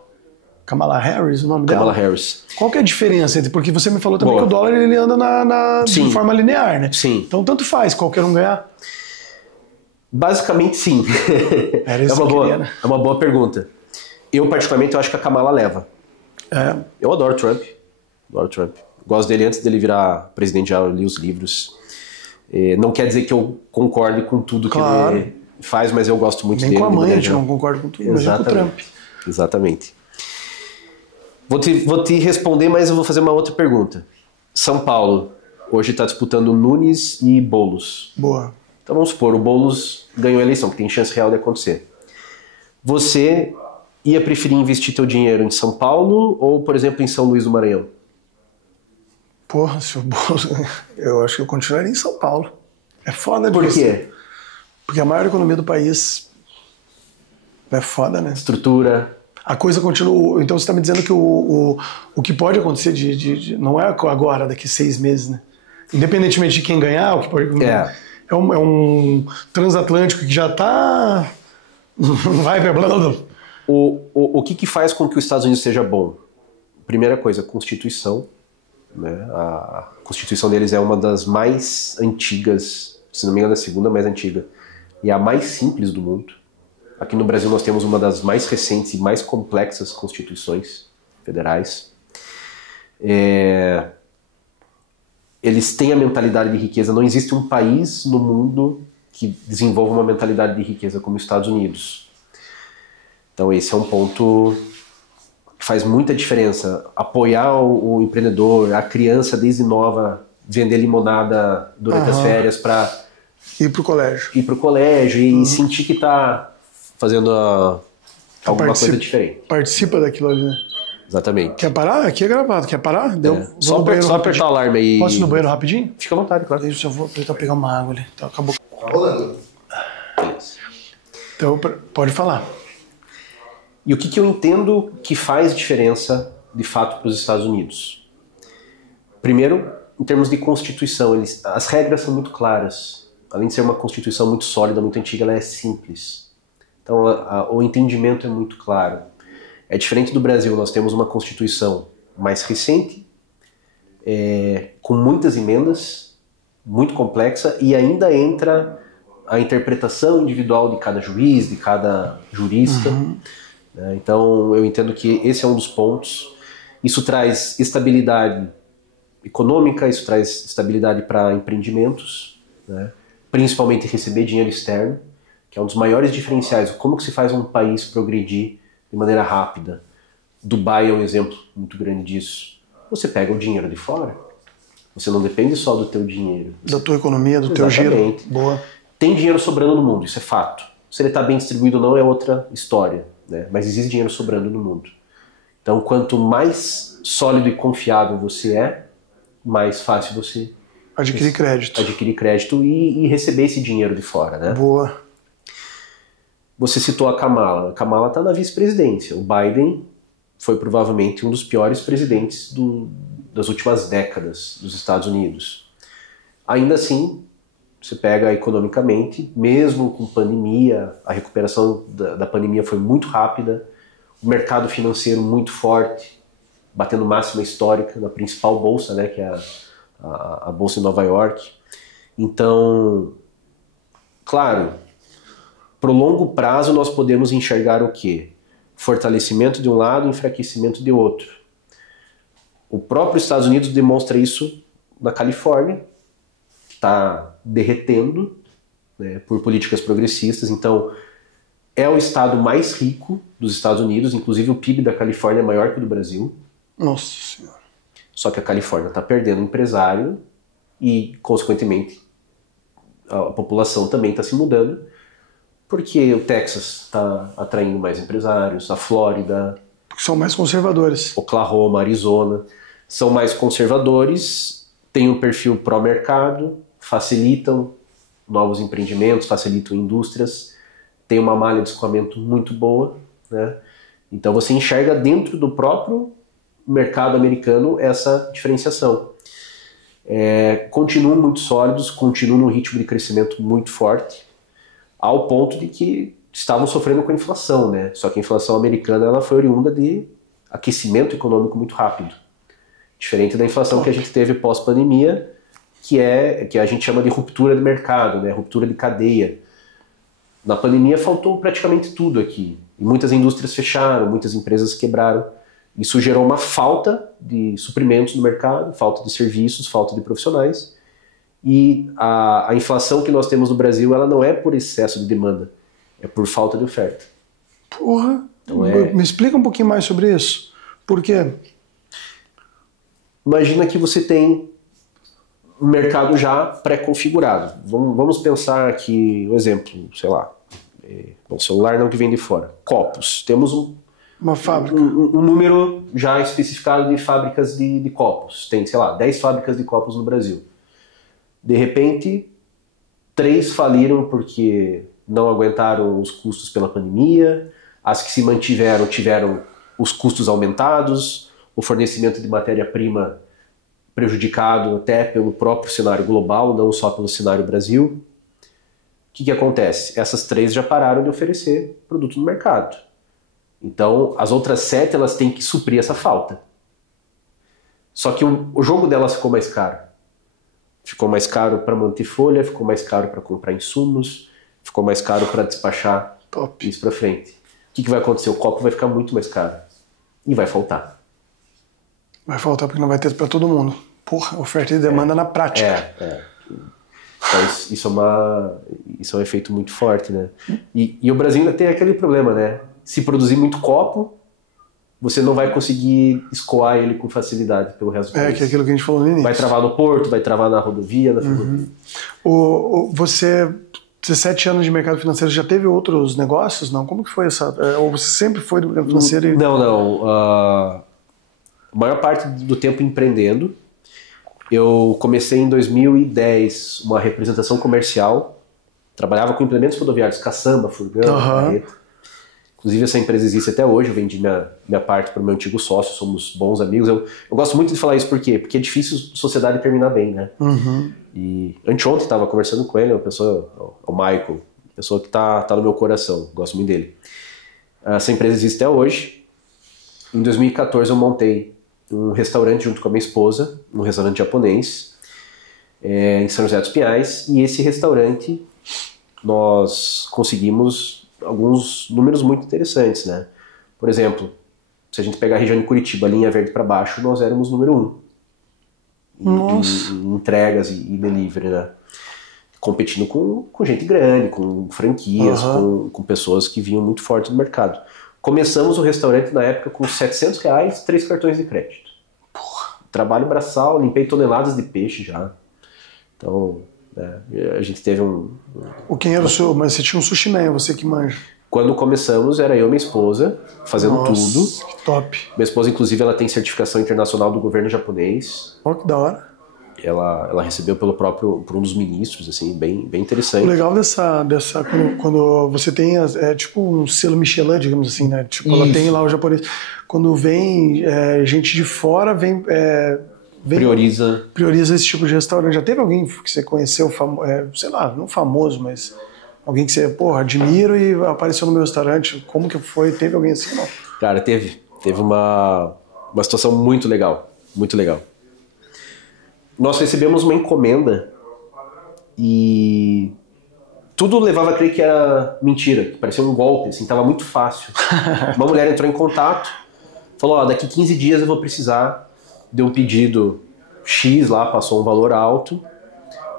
Kamala Harris, o nome dela? Kamala Harris. Qual que é a diferença? Porque você me falou também que o dólar ele anda de forma linear, né? Sim. Então tanto faz, qualquer um ganhar? Basicamente sim. É uma boa pergunta. Eu particularmente acho que a Kamala leva. Eu adoro Trump. Gosto dele antes dele virar presidente, já li os livros. Não quer dizer que eu concorde com tudo que ele faz, mas eu gosto muito dele. Nem com a mãe a gente não concorda com tudo, mas com o Trump. Exatamente. Vou te responder, mas eu vou fazer uma outra pergunta. São Paulo hoje está disputando Nunes e Boulos. Boa. Então vamos supor, o Boulos ganhou a eleição, que tem chance real de acontecer. Você ia preferir investir teu dinheiro em São Paulo ou, por exemplo, em São Luís do Maranhão? Porra, se o Boulos... Eu acho que eu continuaria em São Paulo. É foda. Por quê? Porque a maior economia do país é foda, né? Estrutura. A coisa continua. Então você está me dizendo que o que pode acontecer não é agora, daqui 6 meses, né? Independentemente de quem ganhar, o que pode. É um transatlântico que já está. Vai para blá blá blá. O que faz com que os Estados Unidos seja bom? Primeira coisa, a Constituição. Né? A Constituição deles é uma das mais antigas, se não me engano, a segunda mais antiga, e a mais simples do mundo. Aqui no Brasil nós temos uma das mais recentes e mais complexas constituições federais. Eles têm a mentalidade de riqueza. Não existe um país no mundo que desenvolva uma mentalidade de riqueza como os Estados Unidos. Então esse é um ponto que faz muita diferença. Apoiar o empreendedor, a criança desde nova, vender limonada durante as férias para ir para o colégio. Ir para o colégio e sentir que está fazendo alguma coisa diferente. Participa daquilo ali, né? Exatamente. Quer parar? Aqui é gravado. Quer parar? Só apertar o alarme aí. Posso ir no banheiro rapidinho? Fica à vontade, claro. Isso, eu vou tentar pegar uma água ali. Então, acabou. Tá rolando. Beleza. Então, pode falar. E o que eu entendo que faz diferença, de fato, para os Estados Unidos? Primeiro, em termos de Constituição, as regras são muito claras. Além de ser uma Constituição muito sólida, muito antiga, ela é simples. Então, o entendimento é muito claro. É diferente do Brasil, nós temos uma Constituição mais recente, com muitas emendas, muito complexa, e ainda entra a interpretação individual de cada juiz, de cada jurista. Então, eu entendo que esse é um dos pontos. Isso traz estabilidade econômica, isso traz estabilidade para empreendimentos, né? Principalmente receber dinheiro externo, que é um dos maiores diferenciais. Como que se faz um país progredir de maneira rápida? Dubai é um exemplo muito grande disso. Você pega o dinheiro de fora, você não depende só do teu dinheiro. Da tua economia, do teu giro. Boa. Tem dinheiro sobrando no mundo, isso é fato. Se ele está bem distribuído ou não é outra história, né? Mas existe dinheiro sobrando no mundo. Então, quanto mais sólido e confiável você é, mais fácil você adquirir crédito e receber esse dinheiro de fora, né? Boa. Você citou a Kamala. A Kamala está na vice-presidência. O Biden foi provavelmente um dos piores presidentes das últimas décadas dos Estados Unidos. Ainda assim, você pega economicamente, mesmo com pandemia, a recuperação da pandemia foi muito rápida, o mercado financeiro muito forte, batendo máxima histórica na principal bolsa, né, que é a Bolsa de Nova York. Então, claro, para o longo prazo nós podemos enxergar o quê? Fortalecimento de um lado, enfraquecimento de outro. O próprio Estados Unidos demonstra isso na Califórnia, que está derretendo, né, por políticas progressistas. Então, é o estado mais rico dos Estados Unidos, inclusive o PIB da Califórnia é maior que o do Brasil. Nossa Senhora. Só que a Califórnia está perdendo empresário e, consequentemente, a população também está se mudando, porque o Texas está atraindo mais empresários, a Flórida... Porque são mais conservadores. Oklahoma, Arizona, são mais conservadores, têm um perfil pró-mercado, facilitam novos empreendimentos, facilitam indústrias, tem uma malha de escoamento muito boa, né? Então você enxerga dentro do próprio mercado americano essa diferenciação. Continuam muito sólidos, continuam num ritmo de crescimento muito forte, ao ponto de que estavam sofrendo com a inflação, né? Só que a inflação americana ela foi oriunda de aquecimento econômico muito rápido. Diferente da inflação que a gente teve pós-pandemia, que a gente chama de ruptura de mercado, né? Ruptura de cadeia. Na pandemia faltou praticamente tudo aqui. E muitas indústrias fecharam, muitas empresas quebraram. Isso gerou uma falta de suprimentos no mercado, falta de serviços, falta de profissionais. E a inflação que nós temos no Brasil, ela não é por excesso de demanda, é por falta de oferta. Porra, então me explica um pouquinho mais sobre isso. Por quê? Imagina que você tem um mercado já pré-configurado. Vamos pensar aqui um exemplo, sei lá, o celular não que vem de fora. Copos. Temos uma fábrica. Um número já especificado de fábricas de copos. Tem, sei lá, 10 fábricas de copos no Brasil. De repente, 3 faliram porque não aguentaram os custos pela pandemia, As que se mantiveram tiveram os custos aumentados, o fornecimento de matéria-prima prejudicado até pelo próprio cenário global, não só pelo cenário Brasil. O que acontece? Essas 3 já pararam de oferecer produto no mercado. Então, as outras 7 elas têm que suprir essa falta. Só que o jogo delas ficou mais caro. Ficou mais caro para manter folha, ficou mais caro para comprar insumos, ficou mais caro para despachar isso para frente. O que vai acontecer? O copo vai ficar muito mais caro. E vai faltar. Vai faltar porque não vai ter para todo mundo. Porra, oferta e demanda na prática. Então, isso é um efeito muito forte, né? E o Brasil ainda tem aquele problema, né? Se produzir muito copo, você não vai conseguir escoar ele com facilidade pelo resto do país. Que é aquilo que a gente falou no início. Vai travar no porto, vai travar na rodovia, na ferrovia. Você, 17 anos de mercado financeiro, já teve outros negócios? Não? Como que foi essa? Ou você sempre foi do mercado financeiro? Não. A maior parte do tempo empreendendo. Eu comecei em 2010 uma representação comercial. Trabalhava com implementos rodoviários, caçamba, furgão, carreta. Inclusive essa empresa existe até hoje, eu vendi minha parte para o meu antigo sócio, somos bons amigos. Eu gosto muito de falar isso, por quê? Porque é difícil sociedade terminar bem, né? E anteontem estava conversando com ele, uma pessoa, o Michael, uma pessoa que tá no meu coração, gosto muito dele. Essa empresa existe até hoje. Em 2014 eu montei um restaurante junto com a minha esposa, um restaurante japonês, em São José dos Pinhais, e esse restaurante nós conseguimos alguns números muito interessantes, né? Por exemplo, se a gente pegar a região de Curitiba, linha verde para baixo, nós éramos número 1 em entregas e delivery, né? Competindo com gente grande, com franquias, com pessoas que vinham muito forte do mercado. Começamos o restaurante na época com R$700, 3 cartões de crédito. Trabalho braçal, limpei toneladas de peixe já. Então, a gente teve Quem era o seu? Mas você tinha um sushi man, você que manja. Quando começamos, era eu e minha esposa fazendo tudo. Que top. Minha esposa, inclusive, ela tem certificação internacional do governo japonês. Que da hora. Ela recebeu por um dos ministros, assim, bem interessante. O legal dessa quando você tem tipo um selo Michelin, digamos assim, né? Tipo, ela tem lá o japonês. Quando vem gente de fora, prioriza esse tipo de restaurante. Já teve alguém que você conheceu, sei lá, não famoso, mas alguém que você, admiro e apareceu no meu restaurante? Como que foi? Teve alguém assim? Não? Cara, teve uma situação muito legal, muito legal. Nós recebemos uma encomenda e tudo levava a crer que era mentira, que parecia um golpe, assim, tava muito fácil. Uma mulher entrou em contato, falou, daqui 15 dias eu vou precisar de um pedido X lá, passou um valor alto,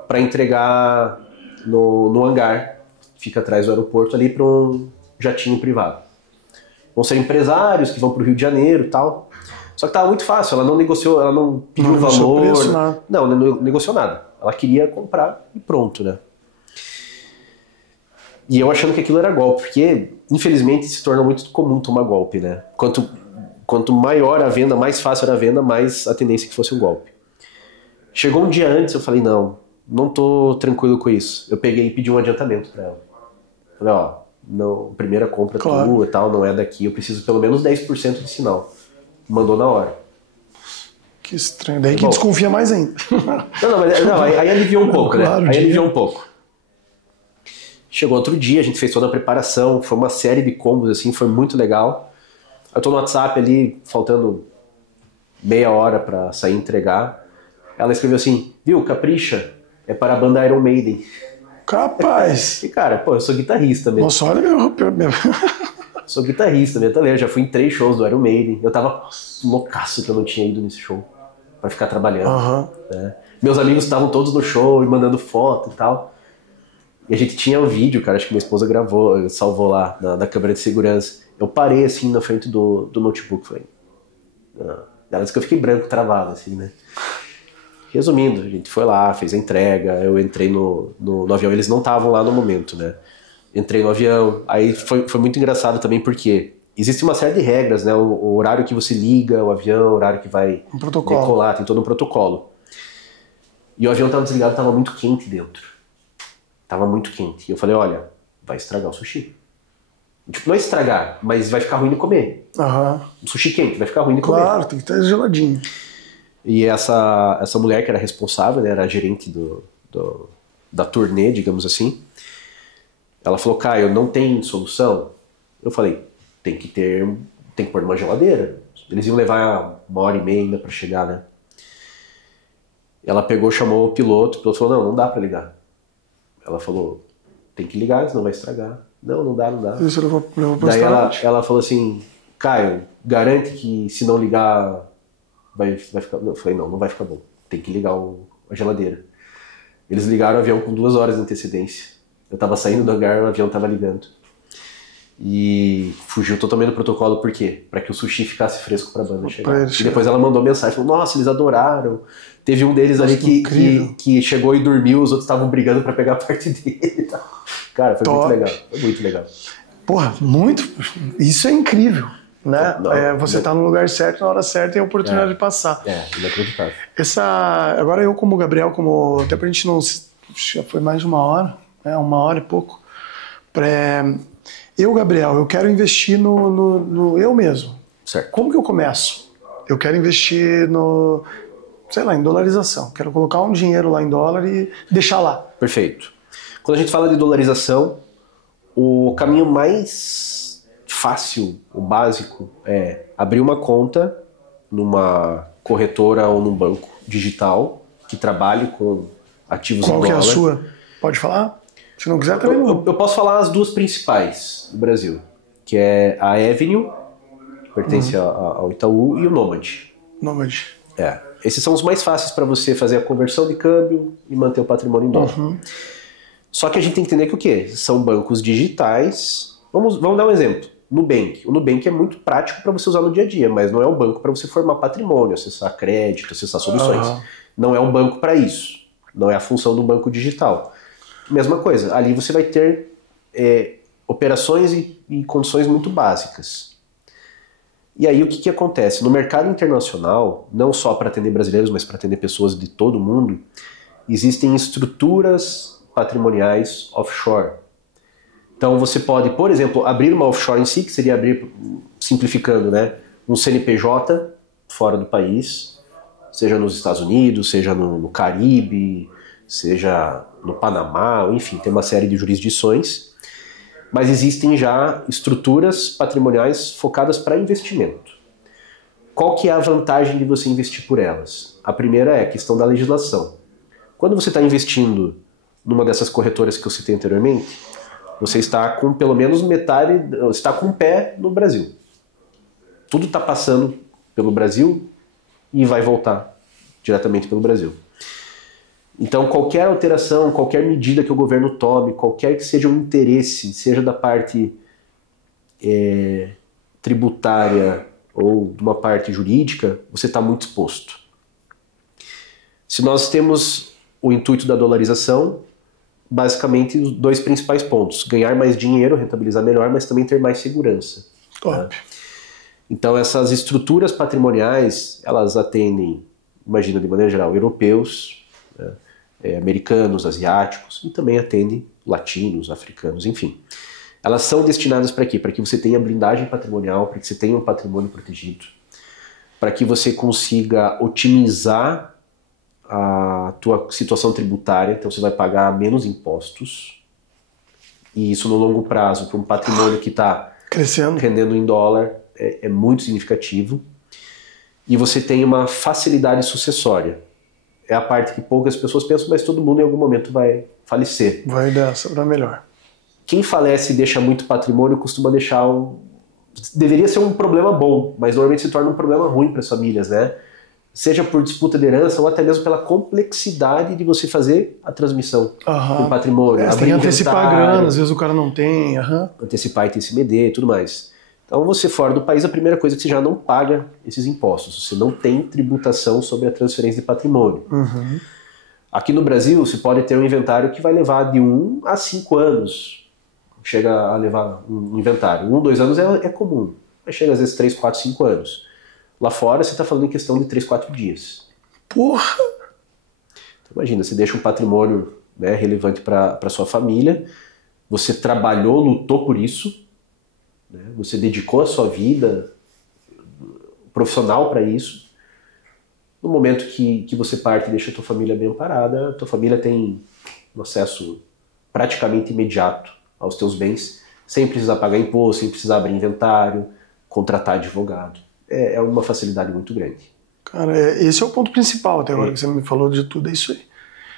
para entregar no hangar, fica atrás do aeroporto ali, para um jatinho privado. Vão ser empresários que vão para o Rio de Janeiro e tal. Só que tava muito fácil, ela não negociou, ela não pediu valor. Preço, nada. Não negociou nada. Ela queria comprar e pronto, né? E eu achando que aquilo era golpe, porque infelizmente se torna muito comum tomar golpe, né? Quanto maior a venda, mais fácil era a venda, mais a tendência que fosse um golpe. Chegou um dia antes, eu falei, não tô tranquilo com isso. Eu peguei e pedi um adiantamento para ela. Falei, não, primeira compra tua e tal, não é daqui, eu preciso pelo menos 10% de sinal. Mandou na hora. Que estranho. Daí que desconfia mais ainda. Aí aliviou um pouco, né? Aí aliviou um pouco. Chegou outro dia, a gente fez toda a preparação, foi uma série de combos, assim, foi muito legal. Eu tô no WhatsApp ali, faltando meia hora pra sair e entregar. Ela escreveu assim, viu, capricha, é para a banda Iron Maiden. Capaz! E cara, eu sou guitarrista mesmo. Nossa, olha meu... Sou guitarrista, metaleiro, já fui em 3 shows do Iron Maiden. Eu tava loucaço que eu não tinha ido nesse show pra ficar trabalhando. Né? Meus amigos estavam todos no show e mandando foto e tal. E a gente tinha um vídeo, cara, acho que minha esposa gravou, salvou lá na câmera de segurança. Eu parei assim na frente do notebook, falei. Ela disse que eu fiquei branco, travado, assim, né? Resumindo, a gente foi lá, fez a entrega, eu entrei no avião, eles não estavam lá no momento, né? Entrei no avião, aí foi muito engraçado também porque existe uma série de regras, né? O horário que você liga o avião, o horário que vai decolar, tem todo um protocolo. E o avião estava desligado, estava muito quente dentro. Tava muito quente. E eu falei, olha, vai estragar o sushi. Tipo, não é estragar, mas vai ficar ruim de comer. Um sushi quente, vai ficar ruim de comer. Claro, tem que estar geladinho. E essa mulher que era responsável, né, era a gerente da turnê, digamos assim, ela falou, Caio, não tem solução? Eu falei, tem que pôr numa geladeira. Eles iam levar 1h30 ainda pra chegar, né? Ela pegou, chamou o piloto falou, não dá pra ligar. Ela falou, tem que ligar, senão vai estragar. Não dá. Isso levou pro Daí ela falou assim, Caio, garante que se não ligar vai ficar... Eu falei, não vai ficar bom. Tem que ligar a geladeira. Eles ligaram o avião com 2 horas de antecedência. Eu tava saindo do hangar, o avião tava ligando. E fugiu totalmente do protocolo, por quê? Pra que o sushi ficasse fresco pra banda chegar. E depois ela mandou mensagem, falou, nossa, eles adoraram. Teve um deles ali que chegou e dormiu, os outros estavam brigando pra pegar a parte dele. Cara, foi muito legal. Foi muito legal. Porra, isso é incrível, né? Você tá no lugar certo, na hora certa e a oportunidade de passar. Inacreditável. Agora eu como Gabriel, até pra gente não... Já foi mais de 1 hora, né? 1 hora e pouco. Eu, Gabriel, eu quero investir no eu mesmo. Certo. Como que eu começo? Eu quero investir em dolarização. Quero colocar um dinheiro lá em dólar e deixar lá. Perfeito. Quando a gente fala de dolarização, o caminho mais fácil, o básico, é abrir uma conta numa corretora ou num banco digital que trabalhe com ativos em dólar. Qual que é a sua? Pode falar? Se não quiser, também não. Eu posso falar as 2 principais do Brasil, que é a Avenue, que pertence ao Itaú, e o Nomad. Nomad. Esses são os mais fáceis para você fazer a conversão de câmbio e manter o patrimônio em dólar. Só que a gente tem que entender que o quê? São bancos digitais. Vamos dar um exemplo. Nubank. O Nubank é muito prático para você usar no dia a dia, mas não é um banco para você formar patrimônio, acessar crédito, acessar soluções. Não é um banco para isso. Não é a função do banco digital. Mesma coisa, ali você vai ter operações e condições muito básicas. E aí o que acontece? No mercado internacional, não só para atender brasileiros, mas para atender pessoas de todo o mundo, existem estruturas patrimoniais offshore. Então você pode, por exemplo, abrir uma offshore em si, que seria abrir, simplificando, né, um CNPJ fora do país, seja nos Estados Unidos, seja no Caribe, seja no Panamá, enfim, tem uma série de jurisdições, mas existem já estruturas patrimoniais focadas para investimento. Qual que é a vantagem de você investir por elas? A primeira é a questão da legislação. Quando você está investindo numa dessas corretoras que eu citei anteriormente, você está com pelo menos metade, está com um pé no Brasil. Tudo está passando pelo Brasil e vai voltar diretamente pelo Brasil. Então qualquer alteração, qualquer medida que o governo tome, qualquer que seja o interesse, seja da parte tributária ou de uma parte jurídica, você está muito exposto. Se nós temos o intuito da dolarização, basicamente os 2 principais pontos: ganhar mais dinheiro, rentabilizar melhor, mas também ter mais segurança. Top. Né? Então essas estruturas patrimoniais, elas atendem, imagina de maneira geral, europeus, né, americanos, asiáticos, e também atendem latinos, africanos, enfim. Elas são destinadas para quê? Para que você tenha blindagem patrimonial, para que você tenha um patrimônio protegido, para que você consiga otimizar a tua situação tributária, então você vai pagar menos impostos, e isso no longo prazo, para um patrimônio que está rendendo em dólar, é muito significativo. E você tem uma facilidade sucessória. É a parte que poucas pessoas pensam, mas todo mundo em algum momento vai falecer. Vai dessa para melhor. Quem falece e deixa muito patrimônio costuma deixar deveria ser um problema bom, mas normalmente se torna um problema ruim para as famílias, né? Seja por disputa de herança ou até mesmo pela complexidade de você fazer a transmissão do patrimônio. Você tem que antecipar a grana, às vezes o cara não tem. Antecipar ITCMD e tudo mais. Então você fora do país, a primeira coisa é que você já não paga esses impostos. Você não tem tributação sobre a transferência de patrimônio. Aqui no Brasil, você pode ter um inventário que vai levar de 1 a 5 anos. Chega a levar um inventário. 1, 2 anos é comum. Mas chega às vezes 3, 4, 5 anos. Lá fora você está falando em questão de 3, 4 dias. Porra! Então imagina, você deixa um patrimônio, né, relevante para sua família, você trabalhou, lutou por isso, né? Você dedicou a sua vida profissional para isso. No momento que você parte e deixa a tua família bem amparada, a tua família tem um acesso praticamente imediato aos teus bens, sem precisar pagar imposto, sem precisar abrir inventário, contratar advogado. É uma facilidade muito grande. Cara, esse é o ponto principal até agora que você me falou de tudo, é isso aí.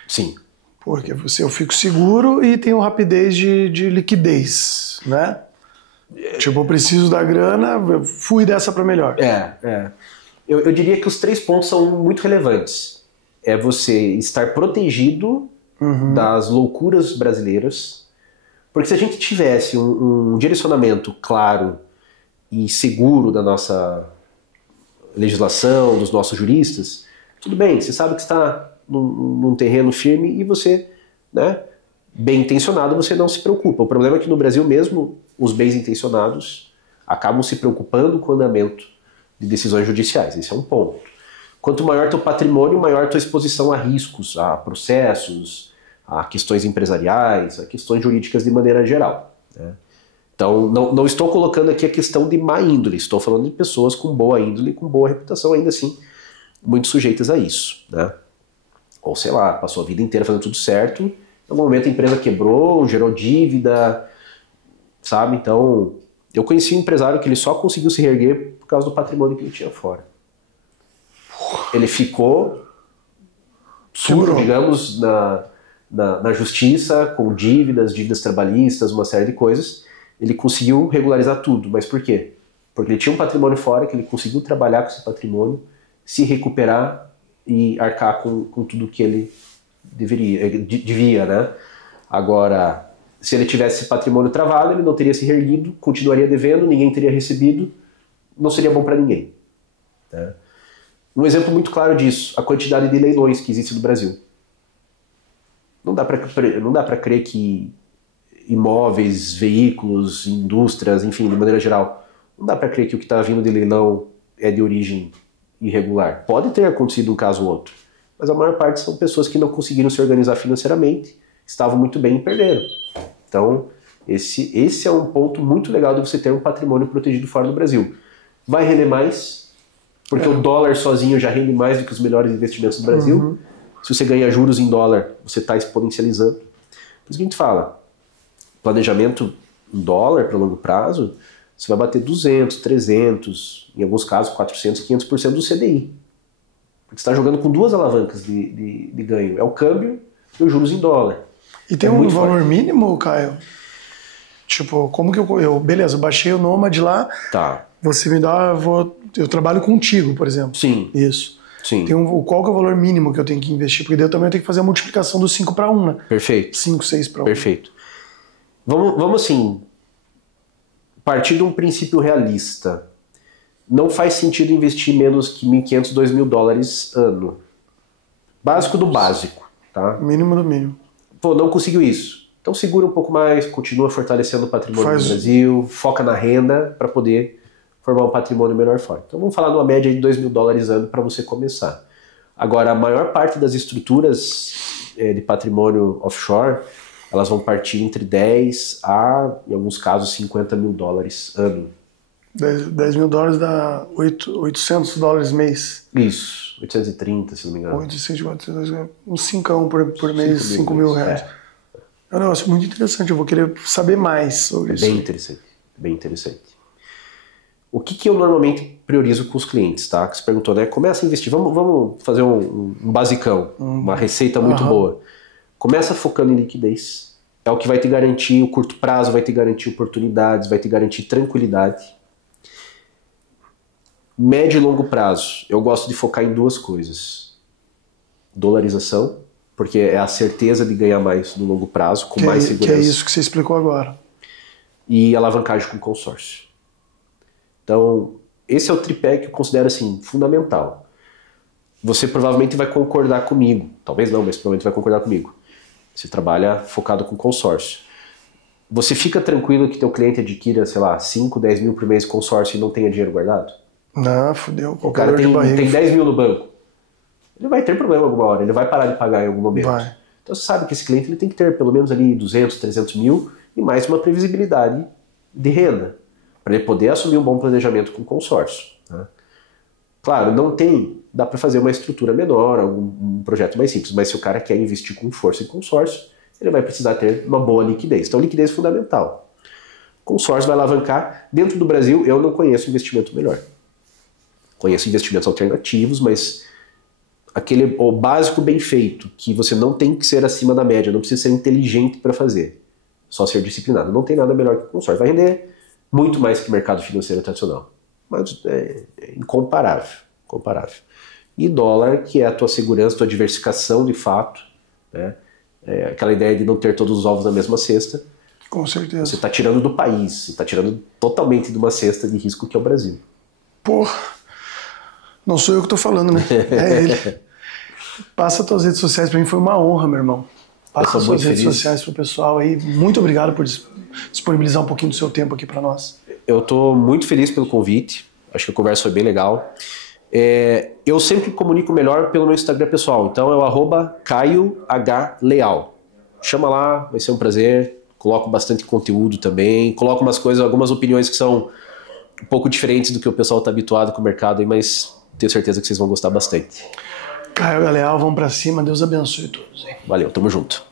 Sim. Porque eu fico seguro e tenho rapidez de liquidez, né? Tipo, eu preciso da grana, eu fui dessa para melhor. Eu diria que os 3 pontos são muito relevantes. É você estar protegido das loucuras brasileiras, porque se a gente tivesse um direcionamento claro e seguro da nossa legislação, dos nossos juristas, tudo bem, você sabe que está num terreno firme e você, né, bem intencionado, você não se preocupa. O problema é que no Brasil mesmo, os bem intencionados acabam se preocupando com o andamento de decisões judiciais. Esse é um ponto. Quanto maior teu patrimônio, maior tua exposição a riscos, a processos, a questões empresariais, a questões jurídicas de maneira geral, né? Então, não estou colocando aqui a questão de má índole, estou falando de pessoas com boa índole e com boa reputação, ainda assim, muito sujeitas a isso, né? Ou sei lá, passou a vida inteira fazendo tudo certo, em algum momento a empresa quebrou, gerou dívida, sabe? Então, eu conheci um empresário que ele só conseguiu se reerguer por causa do patrimônio que ele tinha fora. Ele ficou sujo, digamos, na justiça, com dívidas trabalhistas, uma série de coisas. Ele conseguiu regularizar tudo, mas por quê? Porque ele tinha um patrimônio fora, que ele conseguiu trabalhar com esse patrimônio, se recuperar e arcar com tudo que ele devia, né? Agora, se ele tivesse esse patrimônio travado, ele não teria se reerguido, continuaria devendo, ninguém teria recebido, não seria bom para ninguém, né? Um exemplo muito claro disso, a quantidade de leilões que existe no Brasil. Não dá para crer que imóveis, veículos, indústrias, enfim, de maneira geral, não dá para crer que o que está vindo de leilão é de origem irregular. Pode ter acontecido um caso ou outro, mas a maior parte são pessoas que não conseguiram se organizar financeiramente, estavam muito bem e perderam. Então, esse é um ponto muito legal de você ter um patrimônio protegido fora do Brasil. Vai render mais, porque o dólar sozinho já rende mais do que os melhores investimentos do Brasil. Se você ganha juros em dólar, você está exponencializando. Por isso que a gente fala, planejamento em dólar para longo prazo, você vai bater 200, 300, em alguns casos 400, 500% do CDI. Porque você está jogando com duas alavancas de ganho. É o câmbio e os juros em dólar. E tem um valor mínimo, Caio? Tipo, como que beleza, eu baixei o Nomad lá, tá. Você me dá, eu trabalho contigo, por exemplo. Sim. Isso. Sim. Qual que é o valor mínimo que eu tenho que investir? Porque daí eu também tenho que fazer a multiplicação do 5 para 1, né? Perfeito. 5, 6 para 1. Perfeito. Vamos assim, partir de um princípio realista. Não faz sentido investir menos que $1.500, $2.000 ano. Básico do básico, tá? Mínimo do mínimo. Pô, não conseguiu isso. Então segura um pouco mais, continua fortalecendo o patrimônio do Brasil, foca na renda para poder formar um patrimônio menor fora. Então vamos falar numa média de $2.000 ano para você começar. Agora, a maior parte das estruturas de patrimônio offshore, elas vão partir entre 10 a, em alguns casos, $50 mil ano. $10 mil dá $800 mês. Isso, 830, se não me engano. 800, uns 5 por mês, 5 mil reais. É um negócio muito interessante, eu vou querer saber mais sobre isso. Bem interessante, bem interessante. O que eu normalmente priorizo com os clientes, tá? Que você perguntou, né? Começa a investir, vamos fazer um basicão, uma receita muito boa. Começa focando em liquidez. É o que vai te garantir o curto prazo, vai te garantir oportunidades, vai te garantir tranquilidade. Médio e longo prazo, eu gosto de focar em duas coisas. Dolarização, porque é a certeza de ganhar mais no longo prazo, com mais segurança. Que é isso que você explicou agora. E alavancagem com consórcio. Então, esse é o tripé que eu considero assim, fundamental. Você provavelmente vai concordar comigo, talvez não, mas provavelmente vai concordar comigo. Você trabalha focado com consórcio. Você fica tranquilo que teu cliente adquira, sei lá, 5, 10 mil por mês de consórcio e não tenha dinheiro guardado? Não, fudeu. O cara tem 10 mil no banco. Ele vai ter problema alguma hora, ele vai parar de pagar em algum momento. Vai. Então você sabe que esse cliente ele tem que ter pelo menos ali 200, 300 mil e mais uma previsibilidade de renda. para ele poder assumir um bom planejamento com o consórcio. Né? Claro, não tem, dá para fazer uma estrutura menor, um projeto mais simples, mas se o cara quer investir com força em consórcio, ele vai precisar ter uma boa liquidez. Então, liquidez é fundamental. Consórcio vai alavancar. Dentro do Brasil, eu não conheço investimento melhor. Conheço investimentos alternativos, mas o básico bem feito, que você não tem que ser acima da média, não precisa ser inteligente para fazer, só ser disciplinado. Não tem nada melhor que o consórcio. Vai render muito mais que o mercado financeiro tradicional, mas é incomparável, comparável. E dólar, que é a tua segurança, tua diversificação de fato, né? Aquela ideia de não ter todos os ovos na mesma cesta. Com certeza. Você está tirando do país, você está tirando totalmente de uma cesta de risco que é o Brasil. Porra, não sou eu que estou falando, né? É ele. Passa as tuas redes sociais para mim, foi uma honra, meu irmão. Passa as suas redes sociais pro pessoal aí. Muito obrigado por disponibilizar um pouquinho do seu tempo aqui para nós. Eu estou muito feliz pelo convite. Acho que a conversa foi bem legal. Eu sempre comunico melhor pelo meu Instagram pessoal. Então é o @CaioHLeal. Chama lá, vai ser um prazer. Coloco bastante conteúdo também. Coloco umas coisas, algumas opiniões que são um pouco diferentes do que o pessoal está habituado com o mercado, mas tenho certeza que vocês vão gostar bastante. Caio Leal, vamos pra cima, Deus abençoe todos. Hein? Valeu, tamo junto.